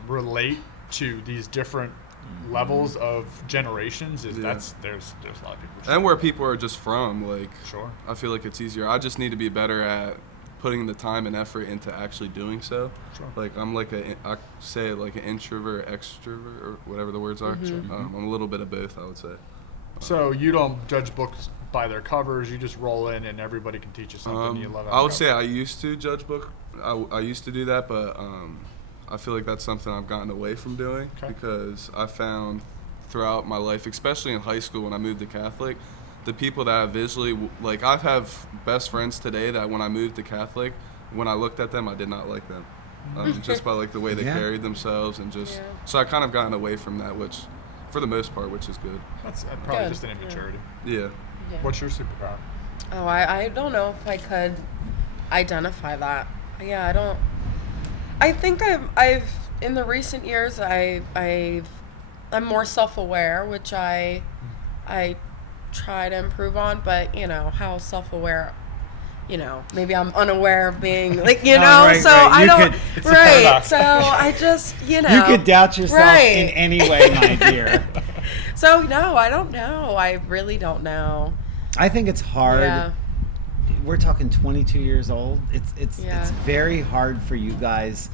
relate to these different levels of generations is there's a lot of people. And where people are just from, like. Sure. I feel like it's easier. I just need to be better at putting the time and effort into actually doing so. Sure. Like I'm like I say like an introvert, extrovert, or whatever the words are. I'm a little bit of both, I would say. So you don't judge books by their covers. You just roll in and everybody can teach you something. You love it. I would say I used to judge book. I used to do that, but I feel like that's something I've gotten away from doing because I found throughout my life, especially in high school when I moved to Catholic, the people that I visually, like I have best friends today that when I moved to Catholic, when I looked at them, I did not like them. Just by like the way they carried themselves and just, so I kind of gotten away from that, which for the most part, which is good. That's probably Good. just an immaturity. Yeah. Yeah. What's your superpower? Oh, I don't know if I could identify that. Yeah, I don't. I think I've in the recent years I'm more self-aware, which I try to improve on, but how self-aware, maybe I'm unaware of being like, right, so right. I You don't, could- It's a right. paradox. So I just, You could doubt yourself Right. in any way, my dear. So no, I don't know. I really don't know. I think it's hard. Yeah. We're talking 22 years old. It's Yeah. very hard for you guys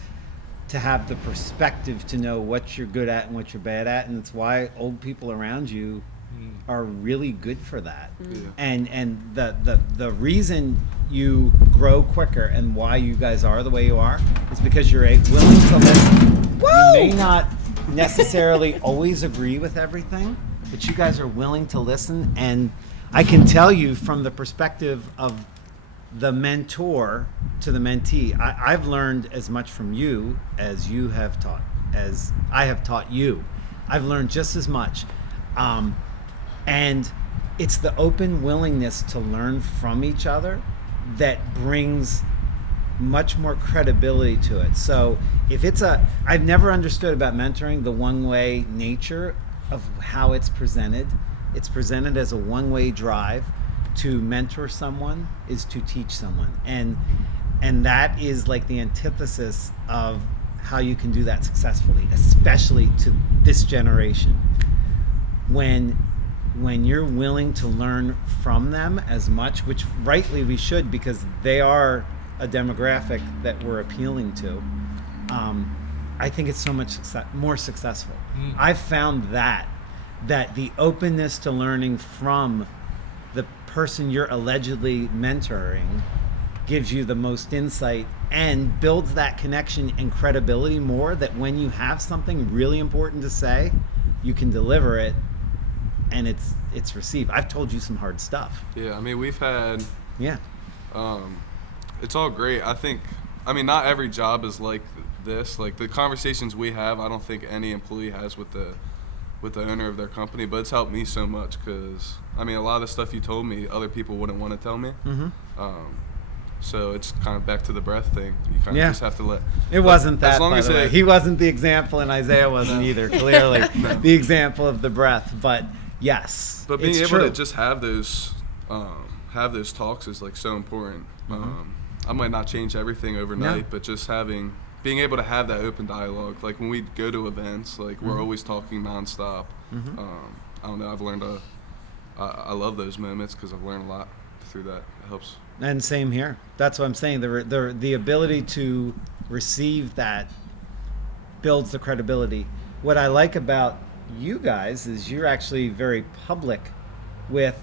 to have the perspective to know what you're good at and what you're bad at, and it's why old people around you are really good for that. Yeah. And the reason you grow quicker and why you guys are the way you are is because you're willing to listen. You may not necessarily always agree with everything, but you guys are willing to listen. And I can tell you from the perspective of the mentor to the mentee, I've learned as much from you as you have taught, as I have taught you. I've learned just as much. And it's the open willingness to learn from each other that brings much more credibility to it. So if I've never understood about mentoring the one-way nature of how it's presented. It's presented as a one-way drive. To mentor someone is to teach someone. And that is like the antithesis of how you can do that successfully, especially to this generation. When you're willing to learn from them as much, which rightly we should, because they are a demographic that we're appealing to, I think it's so much more successful. I've found that the openness to learning from the person you're allegedly mentoring gives you the most insight and builds that connection and credibility more, that when you have something really important to say, you can deliver it and it's received. I've told you some hard stuff. Yeah, I mean, we've had, Yeah. it's all great. I mean, not every job is like this. Like the conversations we have, I don't think any employee has with the owner of their company, but it's helped me so much because, I mean, a lot of the stuff you told me, other people wouldn't want to tell me. So it's kind of back to the breath thing. You kind of just have to let. It wasn't that, as long by as the way. He wasn't the example, and Isaiah wasn't either, clearly. The example of the breath. But yes, But being it's able true. to just have those talks is like so important. I might not change everything overnight, No. but just being able to have that open dialogue. Like when we go to events, like we're always talking nonstop. I don't know. I've learned I love those moments because I've learned a lot through that. It helps. And same here. That's what I'm saying. The ability to receive that builds the credibility. What I like about you guys is you're actually very public with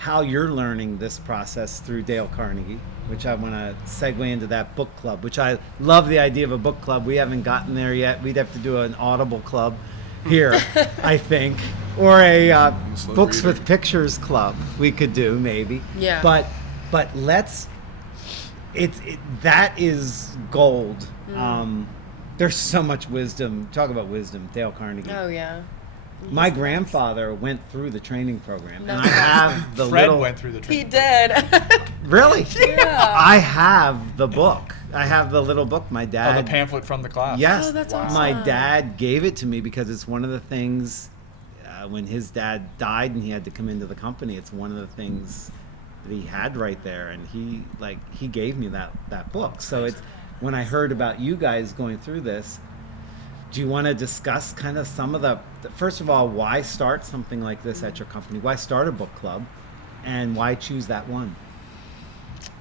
how you're learning this process through Dale Carnegie, which I want to segue into that book club, which I love the idea of a book club. We haven't gotten there yet. We'd have to do an Audible club here, I think, or a books with pictures club we could do maybe. Yeah. But let's, that is gold. There's so much wisdom. Talk about wisdom, Dale Carnegie. Oh yeah. My grandfather went through the training program, No. and I have the Fred little. went through the He training. did. Really? Yeah. I have the book. I have the little book. My Oh, dad. the pamphlet from the class. Yes. Oh, that's My awesome. dad gave it to me because it's one of the things. When his dad died and he had to come into the company, it's one of the things that he had right there, and he gave me that book. So it's when I heard about you guys going through this. Do you want to discuss kind of some of the first of all, why start something like this at your company? Why start a book club, and why choose that one?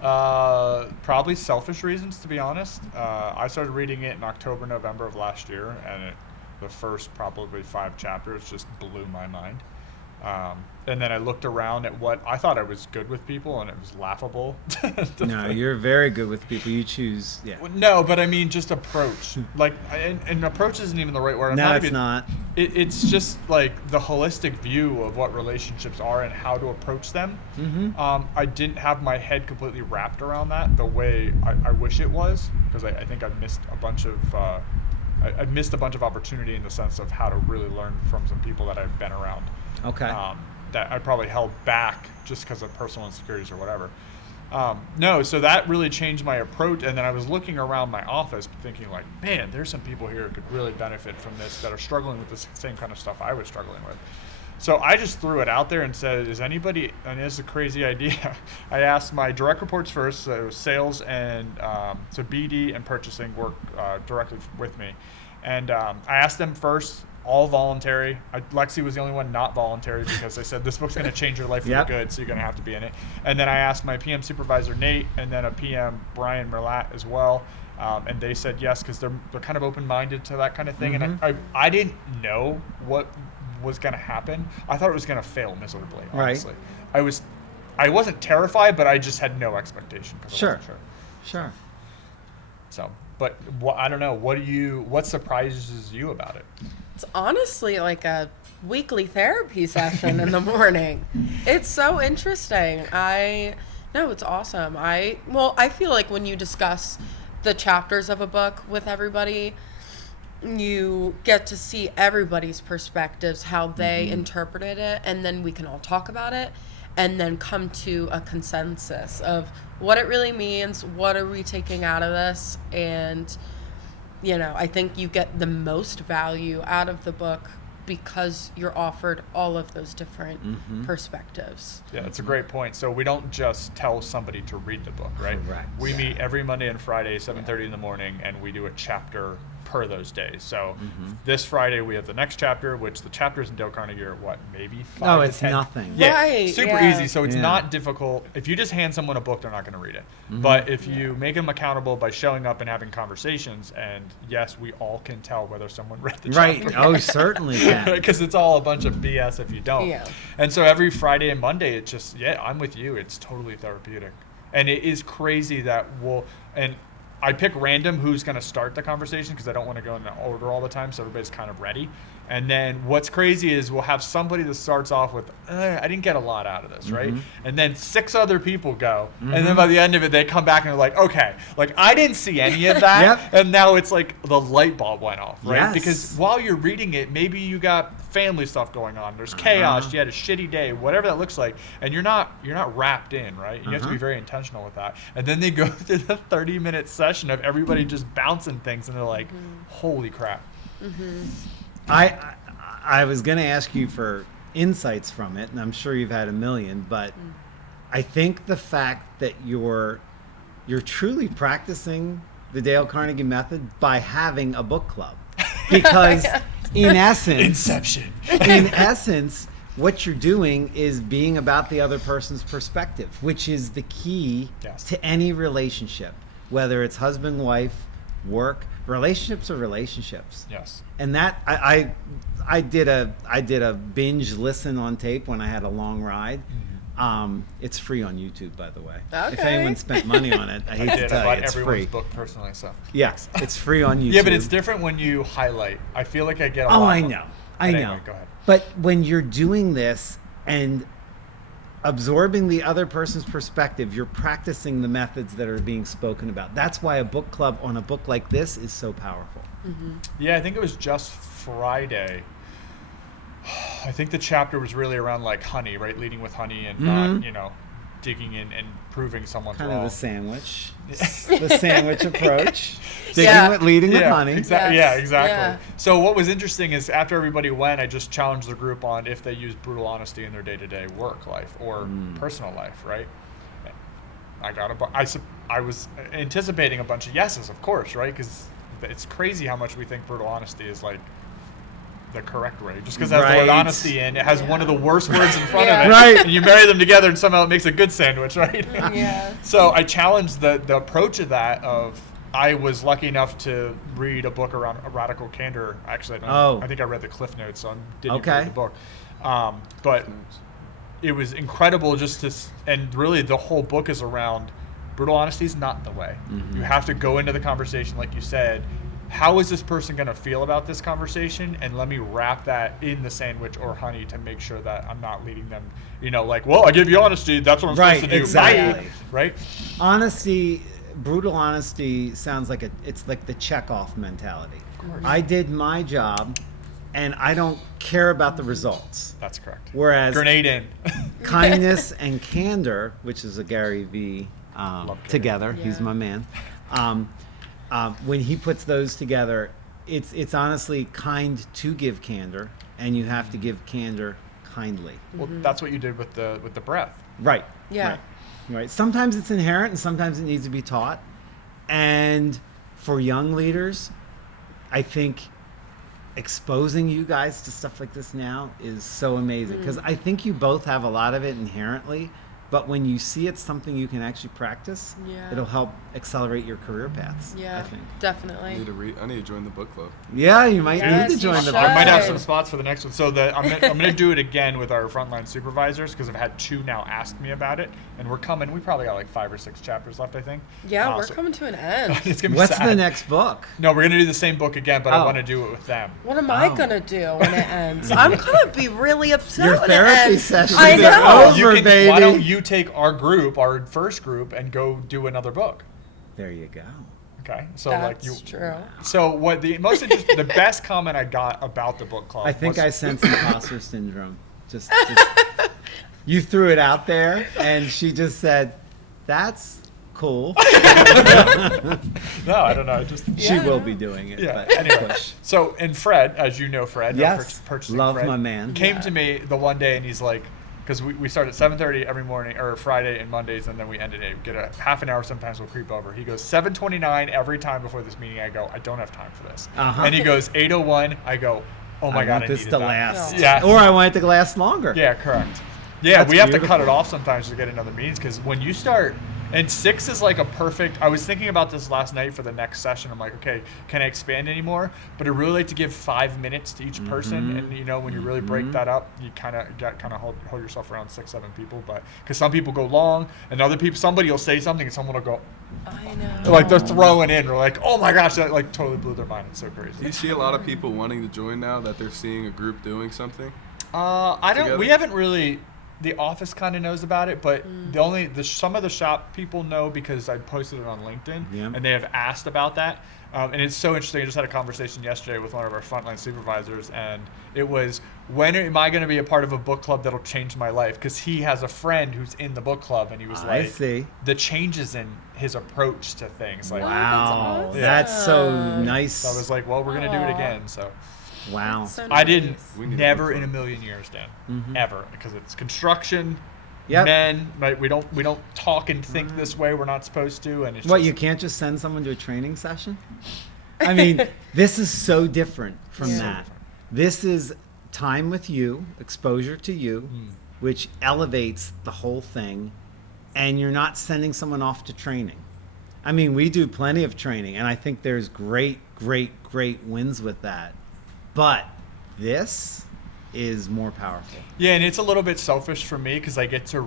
Probably selfish reasons, to be honest. I started reading it in October, November of last year, and the first probably 5 chapters just blew my mind. And then I looked around at what I thought I was good with people, and it was laughable. No, you're very good with people. You choose, yeah. No, but I mean just approach. Like, and approach isn't even the right word. No, it's not. It's just like the holistic view of what relationships are and how to approach them. Mm-hmm. I didn't have my head completely wrapped around that the way I wish it was, because I think I've missed a bunch of I missed a bunch of opportunity in the sense of how to really learn from some people that I've been around. Okay. That I probably held back just because of personal insecurities or whatever. No, so that really changed my approach. And then I was looking around my office thinking like, man, there's some people here who could really benefit from this that are struggling with the same kind of stuff I was struggling with. So I just threw it out there and said, is anybody, and this is a crazy idea, I asked my direct reports first, so sales and so BD and purchasing work directly with me. And I asked them first, all voluntary. Lexi was the only one not voluntary because they said this book's going to change your life for Yep. the good, so you're going to have to be in it. And then I asked my PM supervisor, Nate, and then a PM, Brian Merlat, as well. And they said yes because they're kind of open-minded to that kind of thing. Mhm. And I didn't know what was going to happen. I thought it was going to fail miserably, honestly. Right. I wasn't terrified, but I just had no expectation. 'Cause I Sure. wasn't Sure. So, but I don't know. What surprises you about it? It's honestly like a weekly therapy session in the morning. It's so interesting. No, it's awesome. I feel like when you discuss the chapters of a book with everybody, you get to see everybody's perspectives, how they interpreted it, and then we can all talk about it and then come to a consensus of what it really means, what are we taking out of this, and I think you get the most value out of the book because you're offered all of those different perspectives. Yeah, that's a great point. So we don't just tell somebody to read the book, right? Correct. We meet every Monday and Friday, 7:30 in the morning, and we do a chapter per those days. So this Friday we have the next chapter, which the chapters in Dale Carnegie are what, maybe 5 No, to it's 10? nothing. Yeah, Right, super yeah. easy. So it's Yeah. not difficult. If you just hand someone a book, they're not going to read it. But if you make them accountable by showing up and having conversations, and yes, we all can tell whether someone read the Right. chapter. Oh, certainly can. Because it's all a bunch of BS if you don't. Yeah. And so every Friday and Monday, it's just, I'm with you. It's totally therapeutic. And it is crazy that and I pick random who's going to start the conversation because I don't want to go in order all the time, so everybody's kind of ready. And then what's crazy is we'll have somebody that starts off with, I didn't get a lot out of this, right? And then 6 other people go. And then by the end of it, they come back and they're like, okay, like I didn't see any of that. Yep. And now it's like the light bulb went off, right? Yes. Because while you're reading it, maybe you got family stuff going on. There's chaos. You had a shitty day, whatever that looks like. And you're not wrapped in, right? You have to be very intentional with that. And then they go through the 30-minute session of everybody just bouncing things. And they're like, holy crap. I was going to ask you for insights from it, and I'm sure you've had a million, but I think the fact that you're truly practicing the Dale Carnegie method by having a book club, because in essence, what you're doing is being about the other person's perspective, which is the key Yes. to any relationship, whether it's husband, wife, work. Relationships are relationships. Yes. And that I did a binge listen on tape when I had a long ride. It's free on YouTube, by the way. If Okay. anyone spent money on it, I hate I to did. tell I you, bought it's everyone's free. book personally, so. Yeah, it's free on YouTube. Yeah, but it's different when you highlight. I feel like I get a Oh, lot I more- know. But I anyway, know. Go ahead. But when you're doing this and absorbing the other person's perspective, you're practicing the methods that are being spoken about. That's why a book club on a book like this is so powerful. Yeah, I think it was just Friday. I think the chapter was really around like honey, right? Leading with honey and not, digging in and proving someone's Kind wrong. of the sandwich, the sandwich approach. Digging Yeah. with, leading with Yeah, honey. exactly. Yes. Yeah, exactly. Yeah. So what was interesting is after everybody went, I just challenged the group on if they use brutal honesty in their day-to-day work life or personal life, right? I got I was anticipating a bunch of yeses, of course, right? Because it's crazy how much we think brutal honesty is like the correct way. Just because it has the word Right. honesty in, it has one of the worst words in front Yeah. of it. Right. And you marry them together and somehow it makes a good sandwich, right? Yeah. So I challenged the approach of that of I was lucky enough to read a book around a radical candor. Actually, I think I read the Cliff Notes, so I didn't even Okay. read the book. But it was incredible just to, and really the whole book is around brutal honesty is not the way. You have to go into the conversation, like you said, how is this person going to feel about this conversation? And let me wrap that in the sandwich or honey to make sure that I'm not leading them, like, well, I give you honesty. That's what I'm Right, supposed to do. exactly. Right? Honesty, brutal honesty sounds like it's like the check-off mentality. I did my job, and I don't care about the results. That's correct. Whereas Grenade in. kindness and candor, which is a Gary V Love Gary. together, he's Yeah. my man. When he puts those together, it's honestly kind to give candor, and you have to give candor kindly. Well, that's what you did with the breath. Right. Yeah. Right. Sometimes it's inherent, and sometimes it needs to be taught. And for young leaders, I think exposing you guys to stuff like this now is so amazing, because I think you both have a lot of it inherently, but when you see it's something you can actually practice, Yeah. it'll help accelerate your career paths. Yeah, I think. definitely. I need to join the book club. Yeah, you might Yes, need to you join the should. I might have Right. some spots for the next one. So I'm gonna do it again with our frontline supervisors because I've had 2 now ask me about it, and we're coming. We probably got like 5 or 6 chapters left, I think. Yeah, we're So coming to an end. it's gonna be What's sad. the next book? No, we're gonna do the same book again, but I Oh. want to do it with them. What am I Oh. gonna do when it ends? I'm gonna be really upset Your when therapy it ends. session I is know. over. baby. Why don't you take our group, our first group, and go do another book? There you go. Okay, so That's like you. true. So what the most interesting, the best comment I got about the book club. I think was, I sense imposter syndrome. Just you threw it out there, and she just said, "That's cool." No, I don't know. Just She Yeah. will be doing it. Yeah. But Anyway, push. so and Fred, as you know, Fred, Yes. purchasing Love Fred, my man. came Yeah. to me the one day and he's like, because we start at 7:30 every morning or Friday and Mondays, and then we end at 8. Get a half an hour. Sometimes we'll creep over. He goes 7:29 every time before this meeting. I go, I don't have time for this. Uh-huh. And he goes 8:01. I go, oh my I god, want I this needed to that. last. Yeah. Or I want it to last longer. Yeah, correct. Yeah, That's we have to cut beautiful. it off sometimes to get into other meetings because when you start, and 6 is like a perfect. I was thinking about this last night for the next session. I'm like, okay, can I expand anymore? But I really like to give 5 minutes to each person, and when you really break that up, you kind of hold yourself around 6, 7 people. But because some people go long, and other people, somebody will say something, and someone will go, I know. like they're throwing in, or like, oh my gosh, that like totally blew their mind. It's so Do you crazy. see a lot of people wanting to join now that they're seeing a group doing something? I don't. Together? We haven't really. The office kind of knows about it, but some of the shop people know because I posted it on LinkedIn, Yeah. and they have asked about that. And it's so interesting. I just had a conversation yesterday with one of our frontline supervisors, and it was, when am I going to be a part of a book club that'll change my life? Because he has a friend who's in the book club, and he was I like, see. the changes in his approach to things. Like, Wow, awesome. that's so nice. so I was like, well, we're going to do it Aw. again. So Wow. That's so I didn't, nice. We need a never book in a club. million years, Dan, Mhm. ever, because it's construction. Yep. Men, right? We don't talk and think this way. We're not supposed to, and it's What, just, you can't just send someone to a training session? I mean, this is so different from Yeah. that. This is time with you, exposure to you, which elevates the whole thing, and you're not sending someone off to training. I mean, we do plenty of training, and I think there's great wins with that. But this, is more powerful. Yeah, and it's a little bit selfish for me because I get to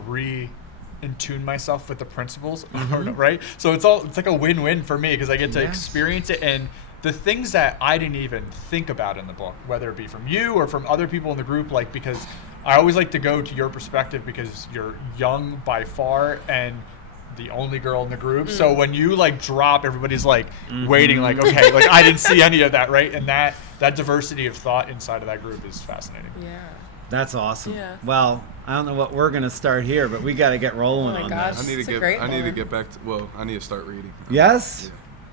in tune myself with the principles, right? So it's like a win-win for me because I get to experience it, and the things that I didn't even think about in the book, whether it be from you or from other people in the group, like, because I always like to go to your perspective because you're young by far and the only girl in the group. So when you like drop, everybody's like waiting, like, okay, like I didn't see any of that, right? And that diversity of thought inside of that group is fascinating. Yeah. That's awesome. Yeah. Well, I don't know what we're gonna start here, but we got to get rolling on gosh. this. I need It's a to great get back to. Well, I need to start reading. Yes, Yeah.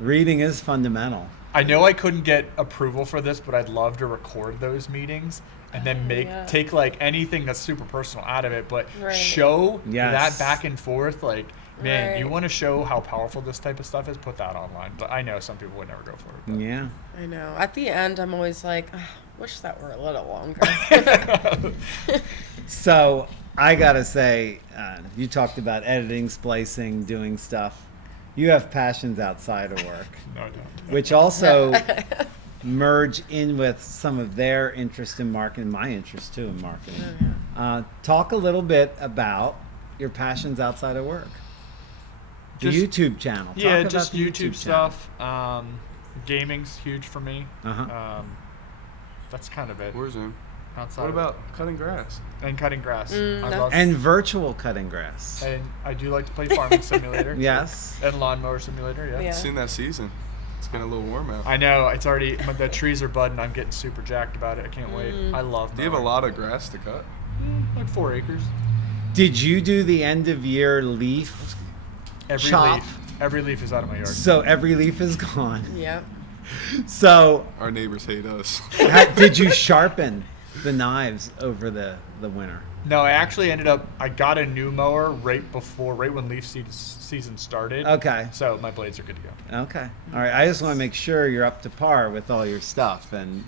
reading is fundamental. I know I couldn't get approval for this, but I'd love to record those meetings and then take like anything that's super personal out of it, but show that back and forth. Like, man, you want to show how powerful this type of stuff is, put that online. But I know some people would never go for it. But. Yeah. I know. At the end, I'm always like, wish that were a little longer. So I gotta say, you talked about editing, splicing, doing stuff. You have passions outside of work, No, I don't. which also merge in with some of their interest in marketing, my interest too in marketing. Talk a little bit about your passions outside of work. The Just- YouTube channel. Talk Yeah, about just the YouTube channel. stuff. Gaming's huge for me. That's kind of it. Warzone. Outside What of about cutting grass? it. And cutting grass? I that's- love And virtual cutting grass. and I do like to play Farming Simulator. Yes. And Lawnmower Simulator. Yeah. Yeah. It's in that season. It's getting a little warm out. I know it's already. The trees are budding. I'm getting super jacked about it. I can't wait. I love. Do you have a mowing. lot of grass to cut? Like 4 acres. Did you do the end of year leaf? Every Chop. leaf. Every leaf is out of my yard. So every leaf is gone. Yep. So Our neighbors hate us. did you sharpen the knives over the winter? No, I actually ended up. I got a new mower right when leaf season started. Okay. So my blades are good to go. Okay. All right. I just want to make sure you're up to par with all your stuff, and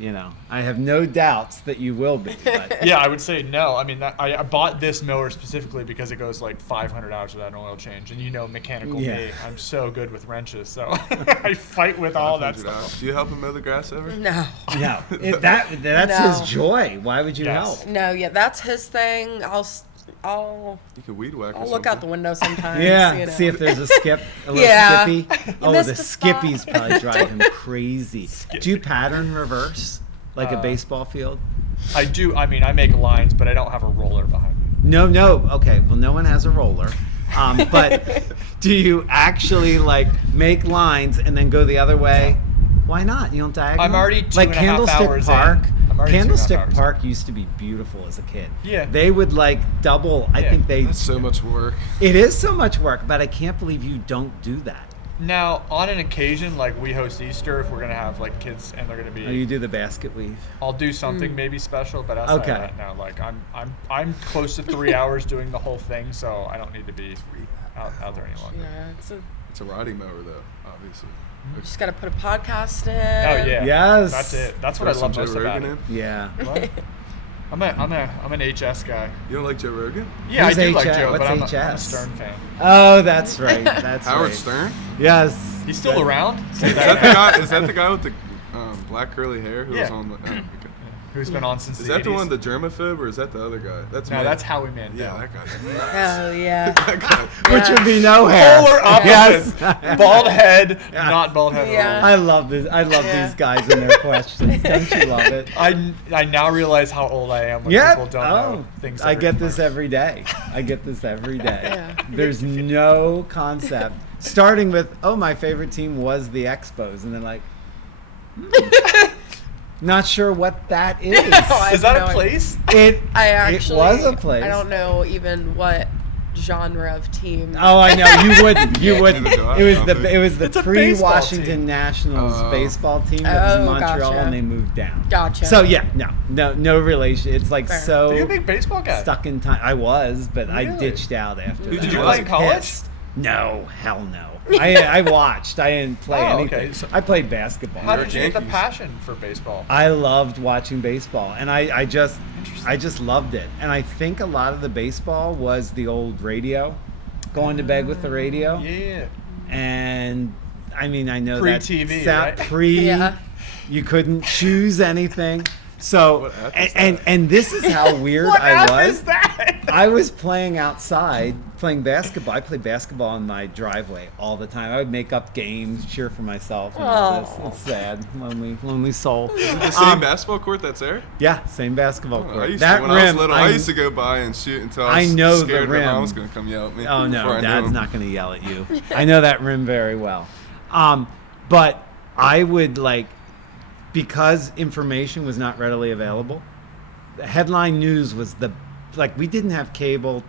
I have no doubts that you will be. But Yeah, I would say no. I mean, I bought this mower specifically because it goes like 500 hours without an oil change, and mechanical me, I'm so good with wrenches, so I fight with all that stuff. Do you help him mow the grass ever? No. no, that's No. his joy. Why would you Yes. help? No, yeah, that's his thing. I'll You could weed whack or look out the something. window sometimes. Yeah. See if there's a little Yeah. skippy. You Oh, missed the a spot. skippies probably drive him crazy. Do you pattern reverse like a baseball field? I do. I mean, I make lines, but I don't have a roller behind me. No. Okay. Well, no one has a roller. But do you actually like make lines and then go the other way? Why not? You don't diagonal. I'm already two like and a half Candlestick hours Park. in. I'm already 2.5 Candlestick hours Park used to be beautiful as a kid. Yeah. They would like double. I Yeah. think they. That's so much work. It is so much work, but I can't believe you don't do that. Now, on an occasion, like we host Easter, if we're gonna have like kids and they're gonna be, Oh, you do the basket weave. I'll do something maybe special. But outside Okay. of that, no. Like I'm close to 3 hours doing the whole thing, so I don't need to be out there any longer. Yeah, It's a riding mower, though, obviously. just got to put a podcast in. Oh yeah. Yes. That's it. That's what I Throw love some most Joe about Rogan it. in. Yeah. What? I'm an HS guy. You don't like Joe Rogan? Yeah, Who's I do like HS? Joe, but What's I'm a HS? Stern fan. Oh, that's right. That's Howard right. Stern? Yes. He's still around? Is that the guy? Is that the guy with the black curly hair who was Yeah. on the? Okay. Who's been on since Is the that the 80s? one, the germaphobe, or is that the other guy? That's No, me. that's Howie Mandel. Yeah, that guy. Oh, yeah. That guy. Which would be no hair. Polar opposites. Yes. Bald head, Yeah. not bald head Yeah. at all. I love this. I love Yeah. these guys and their questions. Don't you love it? I now realize how old I am when Yeah. people don't know things. I that are get this different. every day. I get this every day. Yeah. There's no concept. Starting with, my favorite team was the Expos, and then like, not sure what that is. I Is that have a no place? It Actually, it was a place. I don't know even what genre of team. Oh, I know you wouldn't. You wouldn't. Neither do I, It was I don't the think. it was the It's a baseball pre-Washington team. Nationals Oh. baseball team that was in Oh, Montreal, gotcha. and they moved down. Gotcha. So yeah, no relation. It's like Fair. so Are you a big baseball guy? stuck in time. I was, but I Really? ditched out after Did that. you I play was in college? pissed. No, hell no. I watched. I didn't play Oh, anything. okay. So- I played basketball. How did you get the Yankees. passion for baseball? I loved watching baseball, and I just loved it. And I think a lot of the baseball was the old radio, going to bed with the radio. Yeah. And I mean, I know Pre-TV, that right? pre. Yeah. You couldn't choose anything. So, What app is and this is how weird What I app was. is that? I was playing outside, playing basketball. I played basketball in my driveway all the time. I would make up games, cheer for myself, and all this. Aw. It's sad, lonely soul. The same basketball court that's there? Yeah, same basketball I court. used That to, when I was rim, little, I used to go by and shoot until I I was know the scared rim. my mom was going to come yell at me. Oh no, before I knew Dad's him. not going to yell at you. I know that rim very well. But I would because information was not readily available. The headline news was we didn't have cable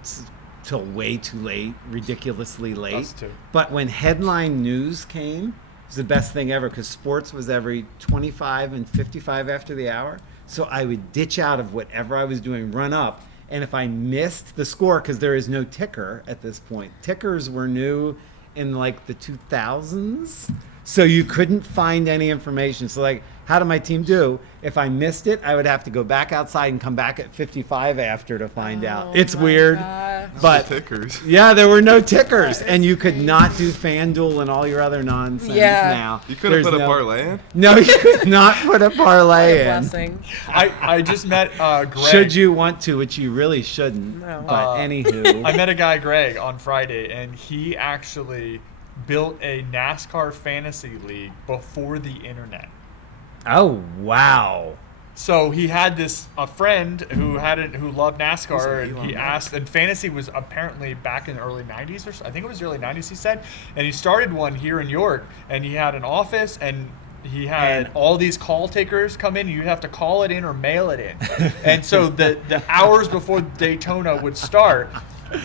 till way too late, ridiculously late. Us too. But when headline news came, it was the best thing ever because sports was every 25 and 55 after the hour. So I would ditch out of whatever I was doing, run up, and if I missed the score, because there is no ticker at this point, tickers were new in the 2000s, so you couldn't find any information. So how did my team do? If I missed it, I would have to go back outside and come back at 55 after to find out. It's my weird, gosh. but The tickers. yeah, there were no tickers, and you could not do FanDuel and all your other nonsense Yeah. now. You could have There's put a no- parlay in? No, you could not put a parlay What a in. blessing. I just met Greg. Should you want to, which you really shouldn't. No. But anywho, I met a guy, Greg, on Friday, and he actually built a NASCAR fantasy league before the internet. oh wow. So he had a friend who loved NASCAR, and Elon he Musk. asked, and fantasy was apparently back in the early 90s, or so, I think it was the early 90s, he said, and he started one here in York, and he had an office, and he had And- all these call takers come in. You'd have to call it in or mail it in. And so the hours before Daytona would start,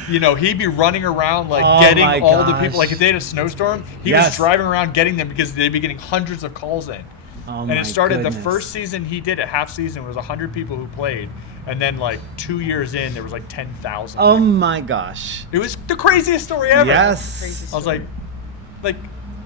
he'd be running around Oh getting my all the gosh. people. Like if they had a snowstorm, he Yes. was driving around getting them because they'd be getting hundreds of calls in. Oh And my it started goodness. the first season he did it, half season, was 100 people who played. And then 2 years in, there was 10,000. Oh my gosh. It was the craziest story ever. Yes. Crazy I was like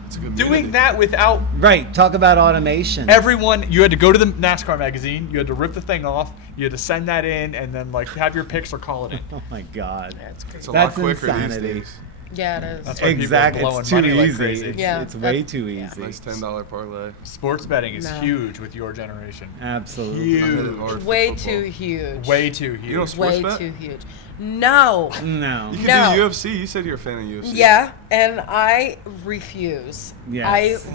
It's a good doing community. that without Right. Talk about automation. everyone. You had to go to the NASCAR magazine. You had to rip the thing off. You had to send that in, and then have your picks or call it in. Oh my God. Yeah, it's It's crazy. a That's lot quicker insanity. these days. Yeah, it is. That's why people are Exactly. blowing It's too money like easy. crazy. It's, Yeah, it's way that's- too yeah. easy. Nice $10 parlay. Sports betting is No. huge with your generation. Absolutely. I hit it hard for Way football. too huge. Way too huge. You don't sports Way bet? too huge. No. No. You could No. do UFC. You said you're a fan of UFC. Yeah, and I refuse. Yes. I Yes.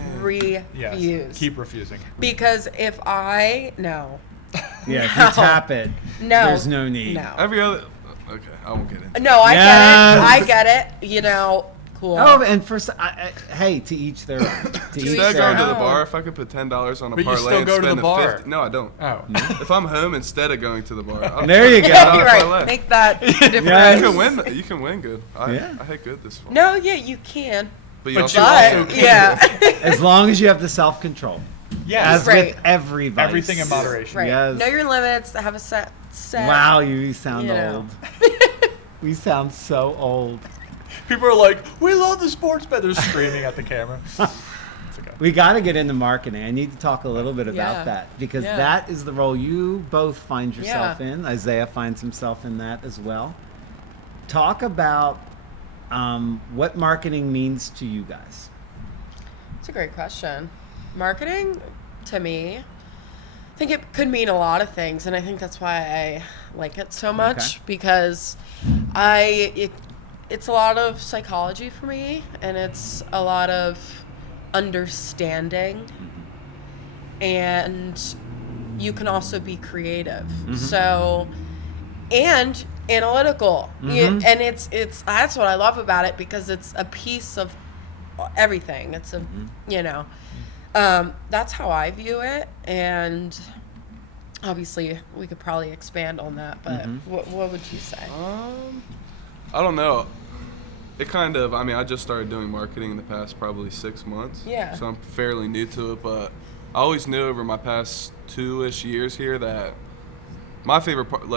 refuse. Keep refusing. Because if I no. Yeah, if No. you tap it, No. there's no need. No. Every other. Okay, I won't get into it. No, I Yes. get it. I get it. Cool. Oh, and hey, to each their own. To each each Instead of their going to own. the bar, if I could put $10 on a But you parlay still and go to spend the a bar. 50. No, I don't. Oh. If I'm home instead of going to the bar, I'll There you go. Yeah, $10 you're right. parlay. Make that difference. Yeah. You can win. You can win good. I hit good this fall. No, yeah, you can. but But also you also But can. yeah. As long as you have the self-control. Yes. As Right. with every vice. Everything in moderation. Right. Yes. Know your limits. Have a set. Wow, you sound You know. old. We sound so old. People are like, we love the sports bet. They're screaming at the camera. It's okay. We got to get into marketing. I need to talk a little bit about Yeah. that because Yeah. that is the role you both find yourself Yeah. in. Isaiah finds himself in that as well. Talk about what marketing means to you guys. It's a great question. Marketing, to me, I think it could mean a lot of things, and I think that's why I like it so much Okay. because it's a lot of psychology for me, and it's a lot of understanding, and you can also be creative. So, and analytical, and it's that's what I love about it because it's a piece of everything. It's a that's how I view it, and obviously we could probably expand on that. But what would you say? I don't know. It kind of, I just started doing marketing in the past probably 6 months. Yeah. So I'm fairly new to it, but I always knew over my past 2-ish years here that my favorite part,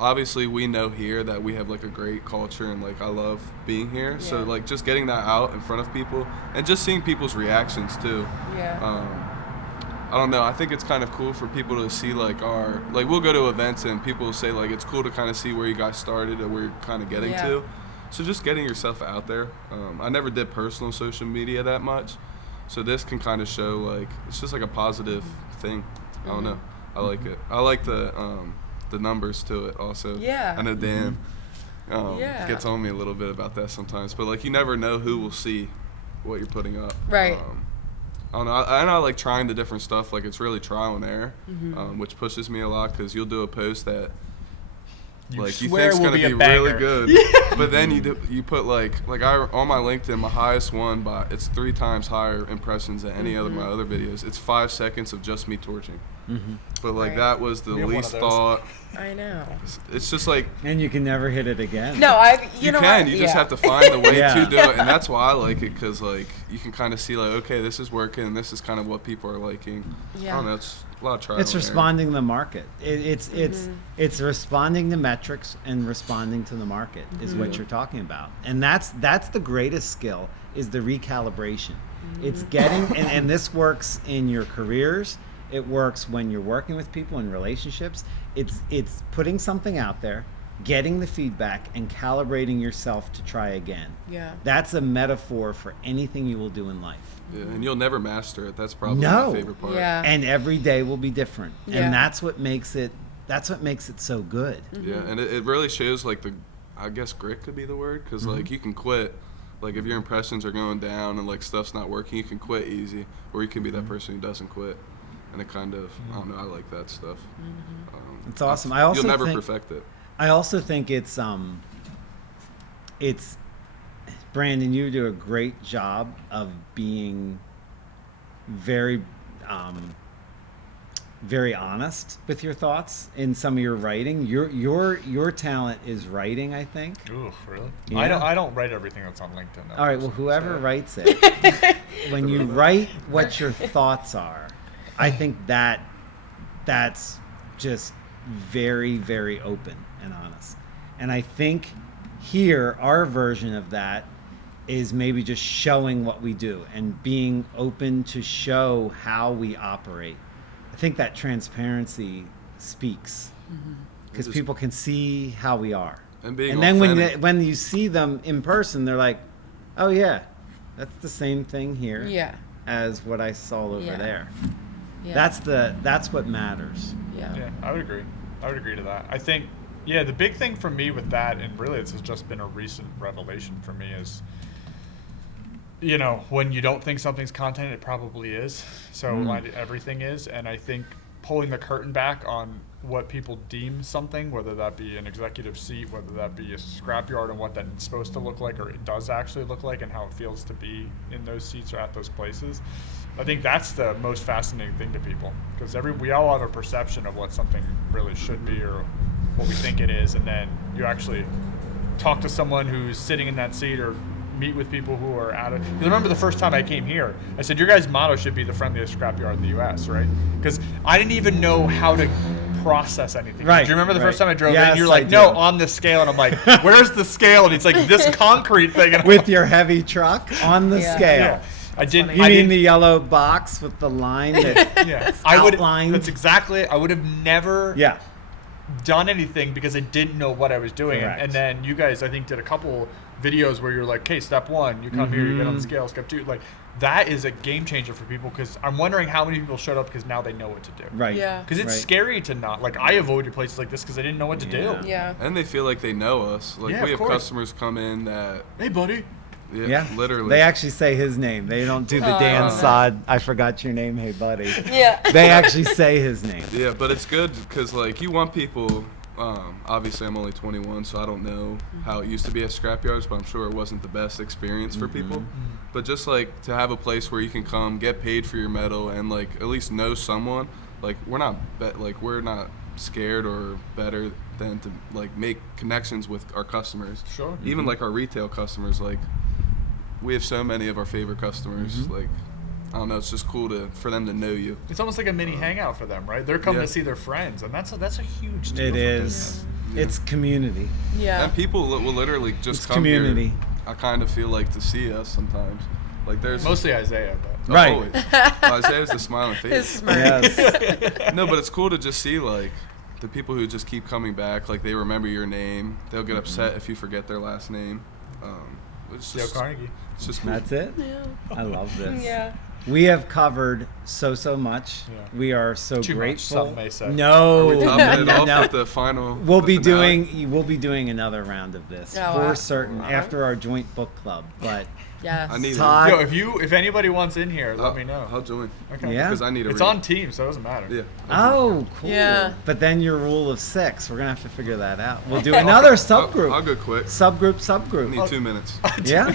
obviously we know here that we have a great culture and I love being here. So Yeah. just getting that out in front of people and just seeing people's reactions too. Yeah. I don't know. I think it's kind of cool for people to see our we'll go to events and people will say it's cool to kind of see where you guys started and where you're kind of getting Yeah. to. So just getting yourself out there. I never did personal social media that much, so this can kind of show it's just a positive thing. I don't know. I like it. I like the numbers to it also. Yeah. I know Dan Yeah. gets on me a little bit about that sometimes, but like you never know who will see what you're putting up. Right. I don't know. I like trying the different stuff. Like it's really trial and error, which pushes me a lot because you'll do a post that you think's gonna be really good, but then you put like on my LinkedIn, my highest one it's 3 times higher impressions than any other of my other videos. It's 5 seconds of just me torching. But like Right. that was the We have one least of those. thought. I know. It's just like And you can never hit it again. No, you know can. what? You just Yeah. have to find the way Yeah. to do it, and that's why I like it because like you can kind of see like okay, this is working. And this is kind of what people are liking. Yeah. I don't know. It's a lot of trial. It's and error. responding to the market. It's responding to metrics and responding to the market is what you're talking about. And that's the greatest skill is the recalibration. It's getting and this works in your careers. It works when you're working with people in relationships. It's putting something out there, getting the feedback, and calibrating yourself to try again. Yeah. That's a metaphor for anything you will do in life. Yeah, and you'll never master it. That's probably No. my favorite part. Yeah. And every day will be different. Yeah. And that's what makes it so good. Yeah, and it really shows like I guess grit could be the word because like you can quit. Like if your impressions are going down and like stuff's not working, you can quit easy, or you can be that person who doesn't quit. And it kind of, I don't know, I like that stuff. It's awesome. I also you'll never think, perfect it. I also think it's Brandon, you do a great job of being very very honest with your thoughts in some of your writing. Your talent is writing, I think. Ooh, really? Yeah. I don't write everything that's on LinkedIn. Though, All right, well, whoever writes it, when you write what your thoughts are, I think that's just very, very open and honest. And I think here, our version of that is maybe just showing what we do and being open to show how we operate. I think that transparency speaks because people can see how we are. And being And then authentic. when you see them in person, they're like, "Oh yeah, that's the same thing here Yeah. as what I saw over Yeah. there." Yeah. That's what matters. Yeah, I would agree. I would agree to that. I think, yeah, the big thing for me with that, and really it's just been a recent revelation for me, is, you know, when you don't think something's content, it probably is. So everything is. And I think pulling the curtain back on what people deem something, whether that be an executive seat, whether that be a scrapyard, and what that's supposed to look like, or it does actually look like, and how it feels to be in those seats or at those places. I think that's the most fascinating thing to people, because we all have a perception of what something really should be or what we think it is, and then you actually talk to someone who's sitting in that seat or meet with people who are at it. Because I remember the first time I came here, I said, your guys' motto should be the friendliest scrapyard in the U.S., right? Because I didn't even know how to process anything. Right, Do you remember the first right. time I drove Yes, in? You're I like, no, do. on the scale. And I'm like, where's the scale? And it's like this concrete thing. And I'm With your heavy truck on the Yeah. scale. yeah. I didn't. You I mean didn't, the yellow box with the line that yeah. I would. outlined? That's exactly. I would have never Yeah. done anything because I didn't know what I was doing. Correct. And then you guys, I think, did a couple videos where you're like, okay, step 1, you come here, you get on the scale. Step 2, like that is a game changer for people, because I'm wondering how many people showed up because now they know what to do. Right. Yeah. Because it's Right. scary to not, like, I avoided places like this because I didn't know what to Yeah. do. Yeah. And they feel like they know us. Like Yeah, we of have course. customers come in that Hey, buddy. Yeah. literally. They actually say his name. They don't do the Oh, Dan no. Sod, I forgot your name, hey buddy. Yeah. They actually say his name. Yeah, but it's good because like you want people. Obviously, I'm only 21, so I don't know how it used to be at scrapyards, but I'm sure it wasn't the best experience for people. But just like to have a place where you can come, get paid for your metal, and like at least know someone. Like we're not scared or better than to like make connections with our customers. Sure. Even like our retail customers, like we have so many of our favorite customers. Like I don't know, it's just cool for them to know you. It's almost like a mini hangout for them, right? They're coming Yeah. to see their friends, and that's a huge deal. It for is. business. It's community. Yeah. And people will literally just It's come community. here. I kind of feel like to see us sometimes. Like there's Mostly Isaiah, but Right. Always. Isaiah's the smiling His face. smirk. Yes. No, but it's cool to just see like the people who just keep coming back. Like they remember your name. They'll get upset if you forget their last name. It's Dale just, Carnegie. It's just cool. That's it. Yeah. I love this. Yeah. We have covered so much. Yeah. We are so Too much, grateful. some may say. No, We're topping it off no. with the final. We'll the be finale. doing another round of this Oh, for wow. certain Wow. after our joint book club. But Yes. I need Todd, Yo, if anybody wants in here, let me know. I'll join. Okay. Yeah? Because I need a It's read. on team, so it doesn't matter. Yeah. oh, cool. Yeah. But then your rule of 6, we're gonna have to figure that out. We'll do another subgroup. I'll go quick. Subgroup. I need 2 minutes. Yeah.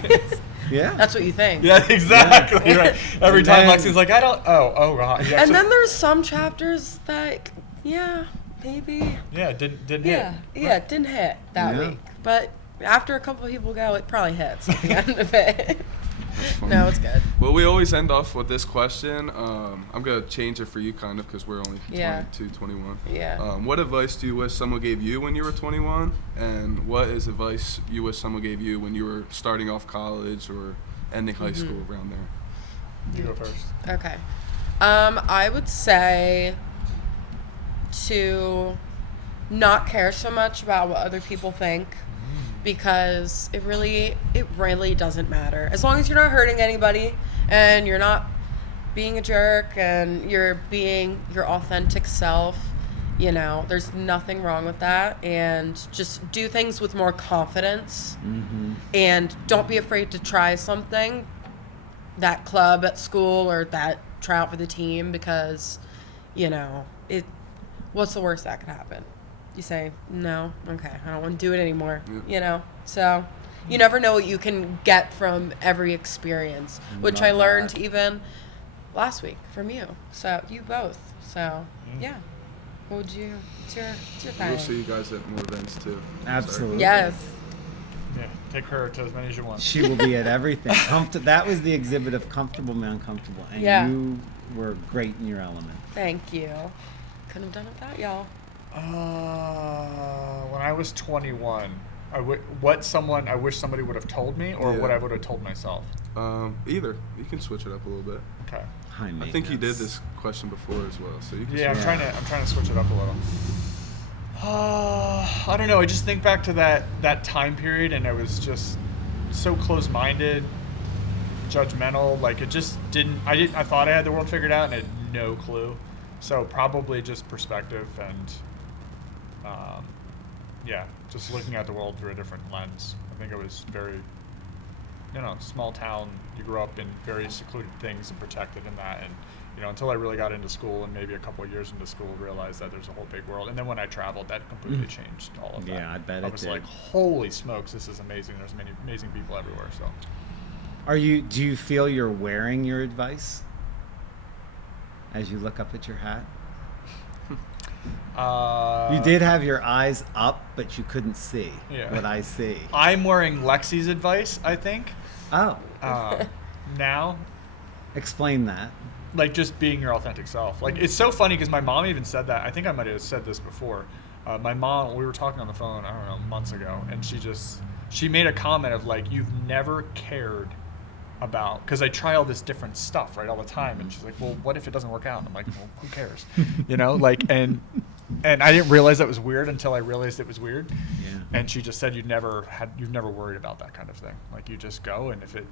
Yeah. That's what you think. Yeah, exactly. Right. Every And time then- Lexi's like, I don't. Oh God. You And actually- then there's some chapters that, yeah, maybe. yeah, didn't Yeah, hit. yeah, it didn't hit that Yeah. week. But after a couple of people go, it probably hits at the end of it. That's funny. No, it's good. Well, we always end off with this question. I'm going to change it for you kind of because we're only Yeah. 22, 21. Yeah. What advice do you wish someone gave you when you were 21? And what is advice you wish someone gave you when you were starting off college or ending high school around there? You go first. Okay. I would say to not care so much about what other people think because it really doesn't matter. As long as you're not hurting anybody and you're not being a jerk and you're being your authentic self, you know, there's nothing wrong with that. And just do things with more confidence. And don't be afraid to try something, that club at school or that tryout for the team, because, you know, what's the worst that could happen? You say, no, okay, I don't want to do it anymore, you know? So you never know what you can get from every experience, which I Love learned that. even last week from you. So you both. So yeah. What would you, what's your thing? We'll see you guys at more events too. Absolutely. Yes. Yeah, take her to as many as you want. She will be at everything. That was the exhibit of comfortable and uncomfortable, and Yeah. you were great in your element. Thank you. Couldn't have done it without y'all. When I was 21, what someone I wish somebody would have told me, or Yeah. what I would have told myself. Either. You can switch it up a little bit. Okay. High I think you did maintenance. this question before as well, so you can. Yeah, switch I'm trying to switch it up a little. I don't know. I just think back to that time period, and I was just so close-minded, judgmental. Like it just didn't. I thought I had the world figured out, and I had no clue. So probably just perspective and, yeah, just looking at the world through a different lens. I think it was very, small town. You grew up in very secluded things and protected in that, and until I really got into school and maybe a couple of years into school, realized that there's a whole big world. And then when I traveled, that completely changed all of that. Yeah, I bet I it was did. like, holy smokes, this is amazing. There's many amazing people everywhere. So Do you feel you're wearing your advice as you look up at your hat? You did have your eyes up, but you couldn't see what I see. I'm wearing Lexi's advice, I think. Oh, Now, explain that. like just being your authentic self. Like it's so funny because my mom even said that. I think I might have said this before. My mom, we were talking on the phone, I don't know, months ago, and she made a comment of like, you've never cared about, because I try all this different stuff, right, all the time, and she's like, well, what if it doesn't work out? And I'm like, well, who cares? and I didn't realize that was weird until I realized it was weird. Yeah. And she just said you've never worried about that kind of thing. Like you just go, and if it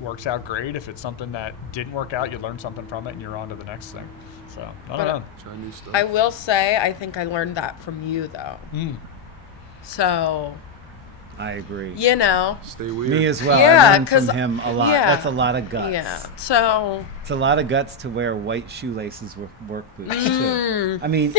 works out, great. If it's something that didn't work out, you learn something from it and you're on to the next thing. So I don't know. Try new stuff. I will say, I think I learned that from you, though. So, I agree. Stay weird. Me as well. Yeah, I learned from 'cause- him a lot. yeah. That's a lot of guts. yeah. So, It's a lot of guts to wear white shoelaces with work boots too. I mean,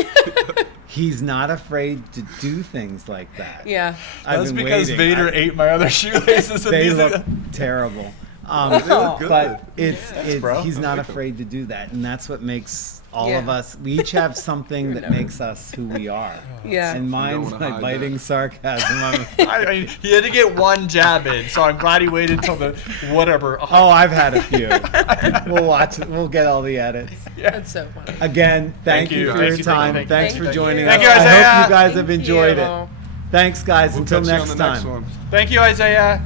he's not afraid to do things like that. yeah. I've That's been because waiting. Vader ate my other shoelaces. And They these look are- terrible. They look good. But it's bro. he's I not like 'em. afraid to do that, and that's what makes all Yeah. of us. We each have something that makes us who we are. Yeah. And mine's wanna my hide biting that. sarcasm. he had to get one jab in, so I'm glad he waited until the whatever. Oh, I've had a few. We'll watch it. We'll get all the edits. That's so funny. Again, thank you you. for Thank your you for time. coming. Thanks Thank for you. joining Thank us. you, I hope Isaiah. you guys have Thank enjoyed you. it. Thanks, guys. We'll Until catch you on next the next time. one. Thank you, Isaiah.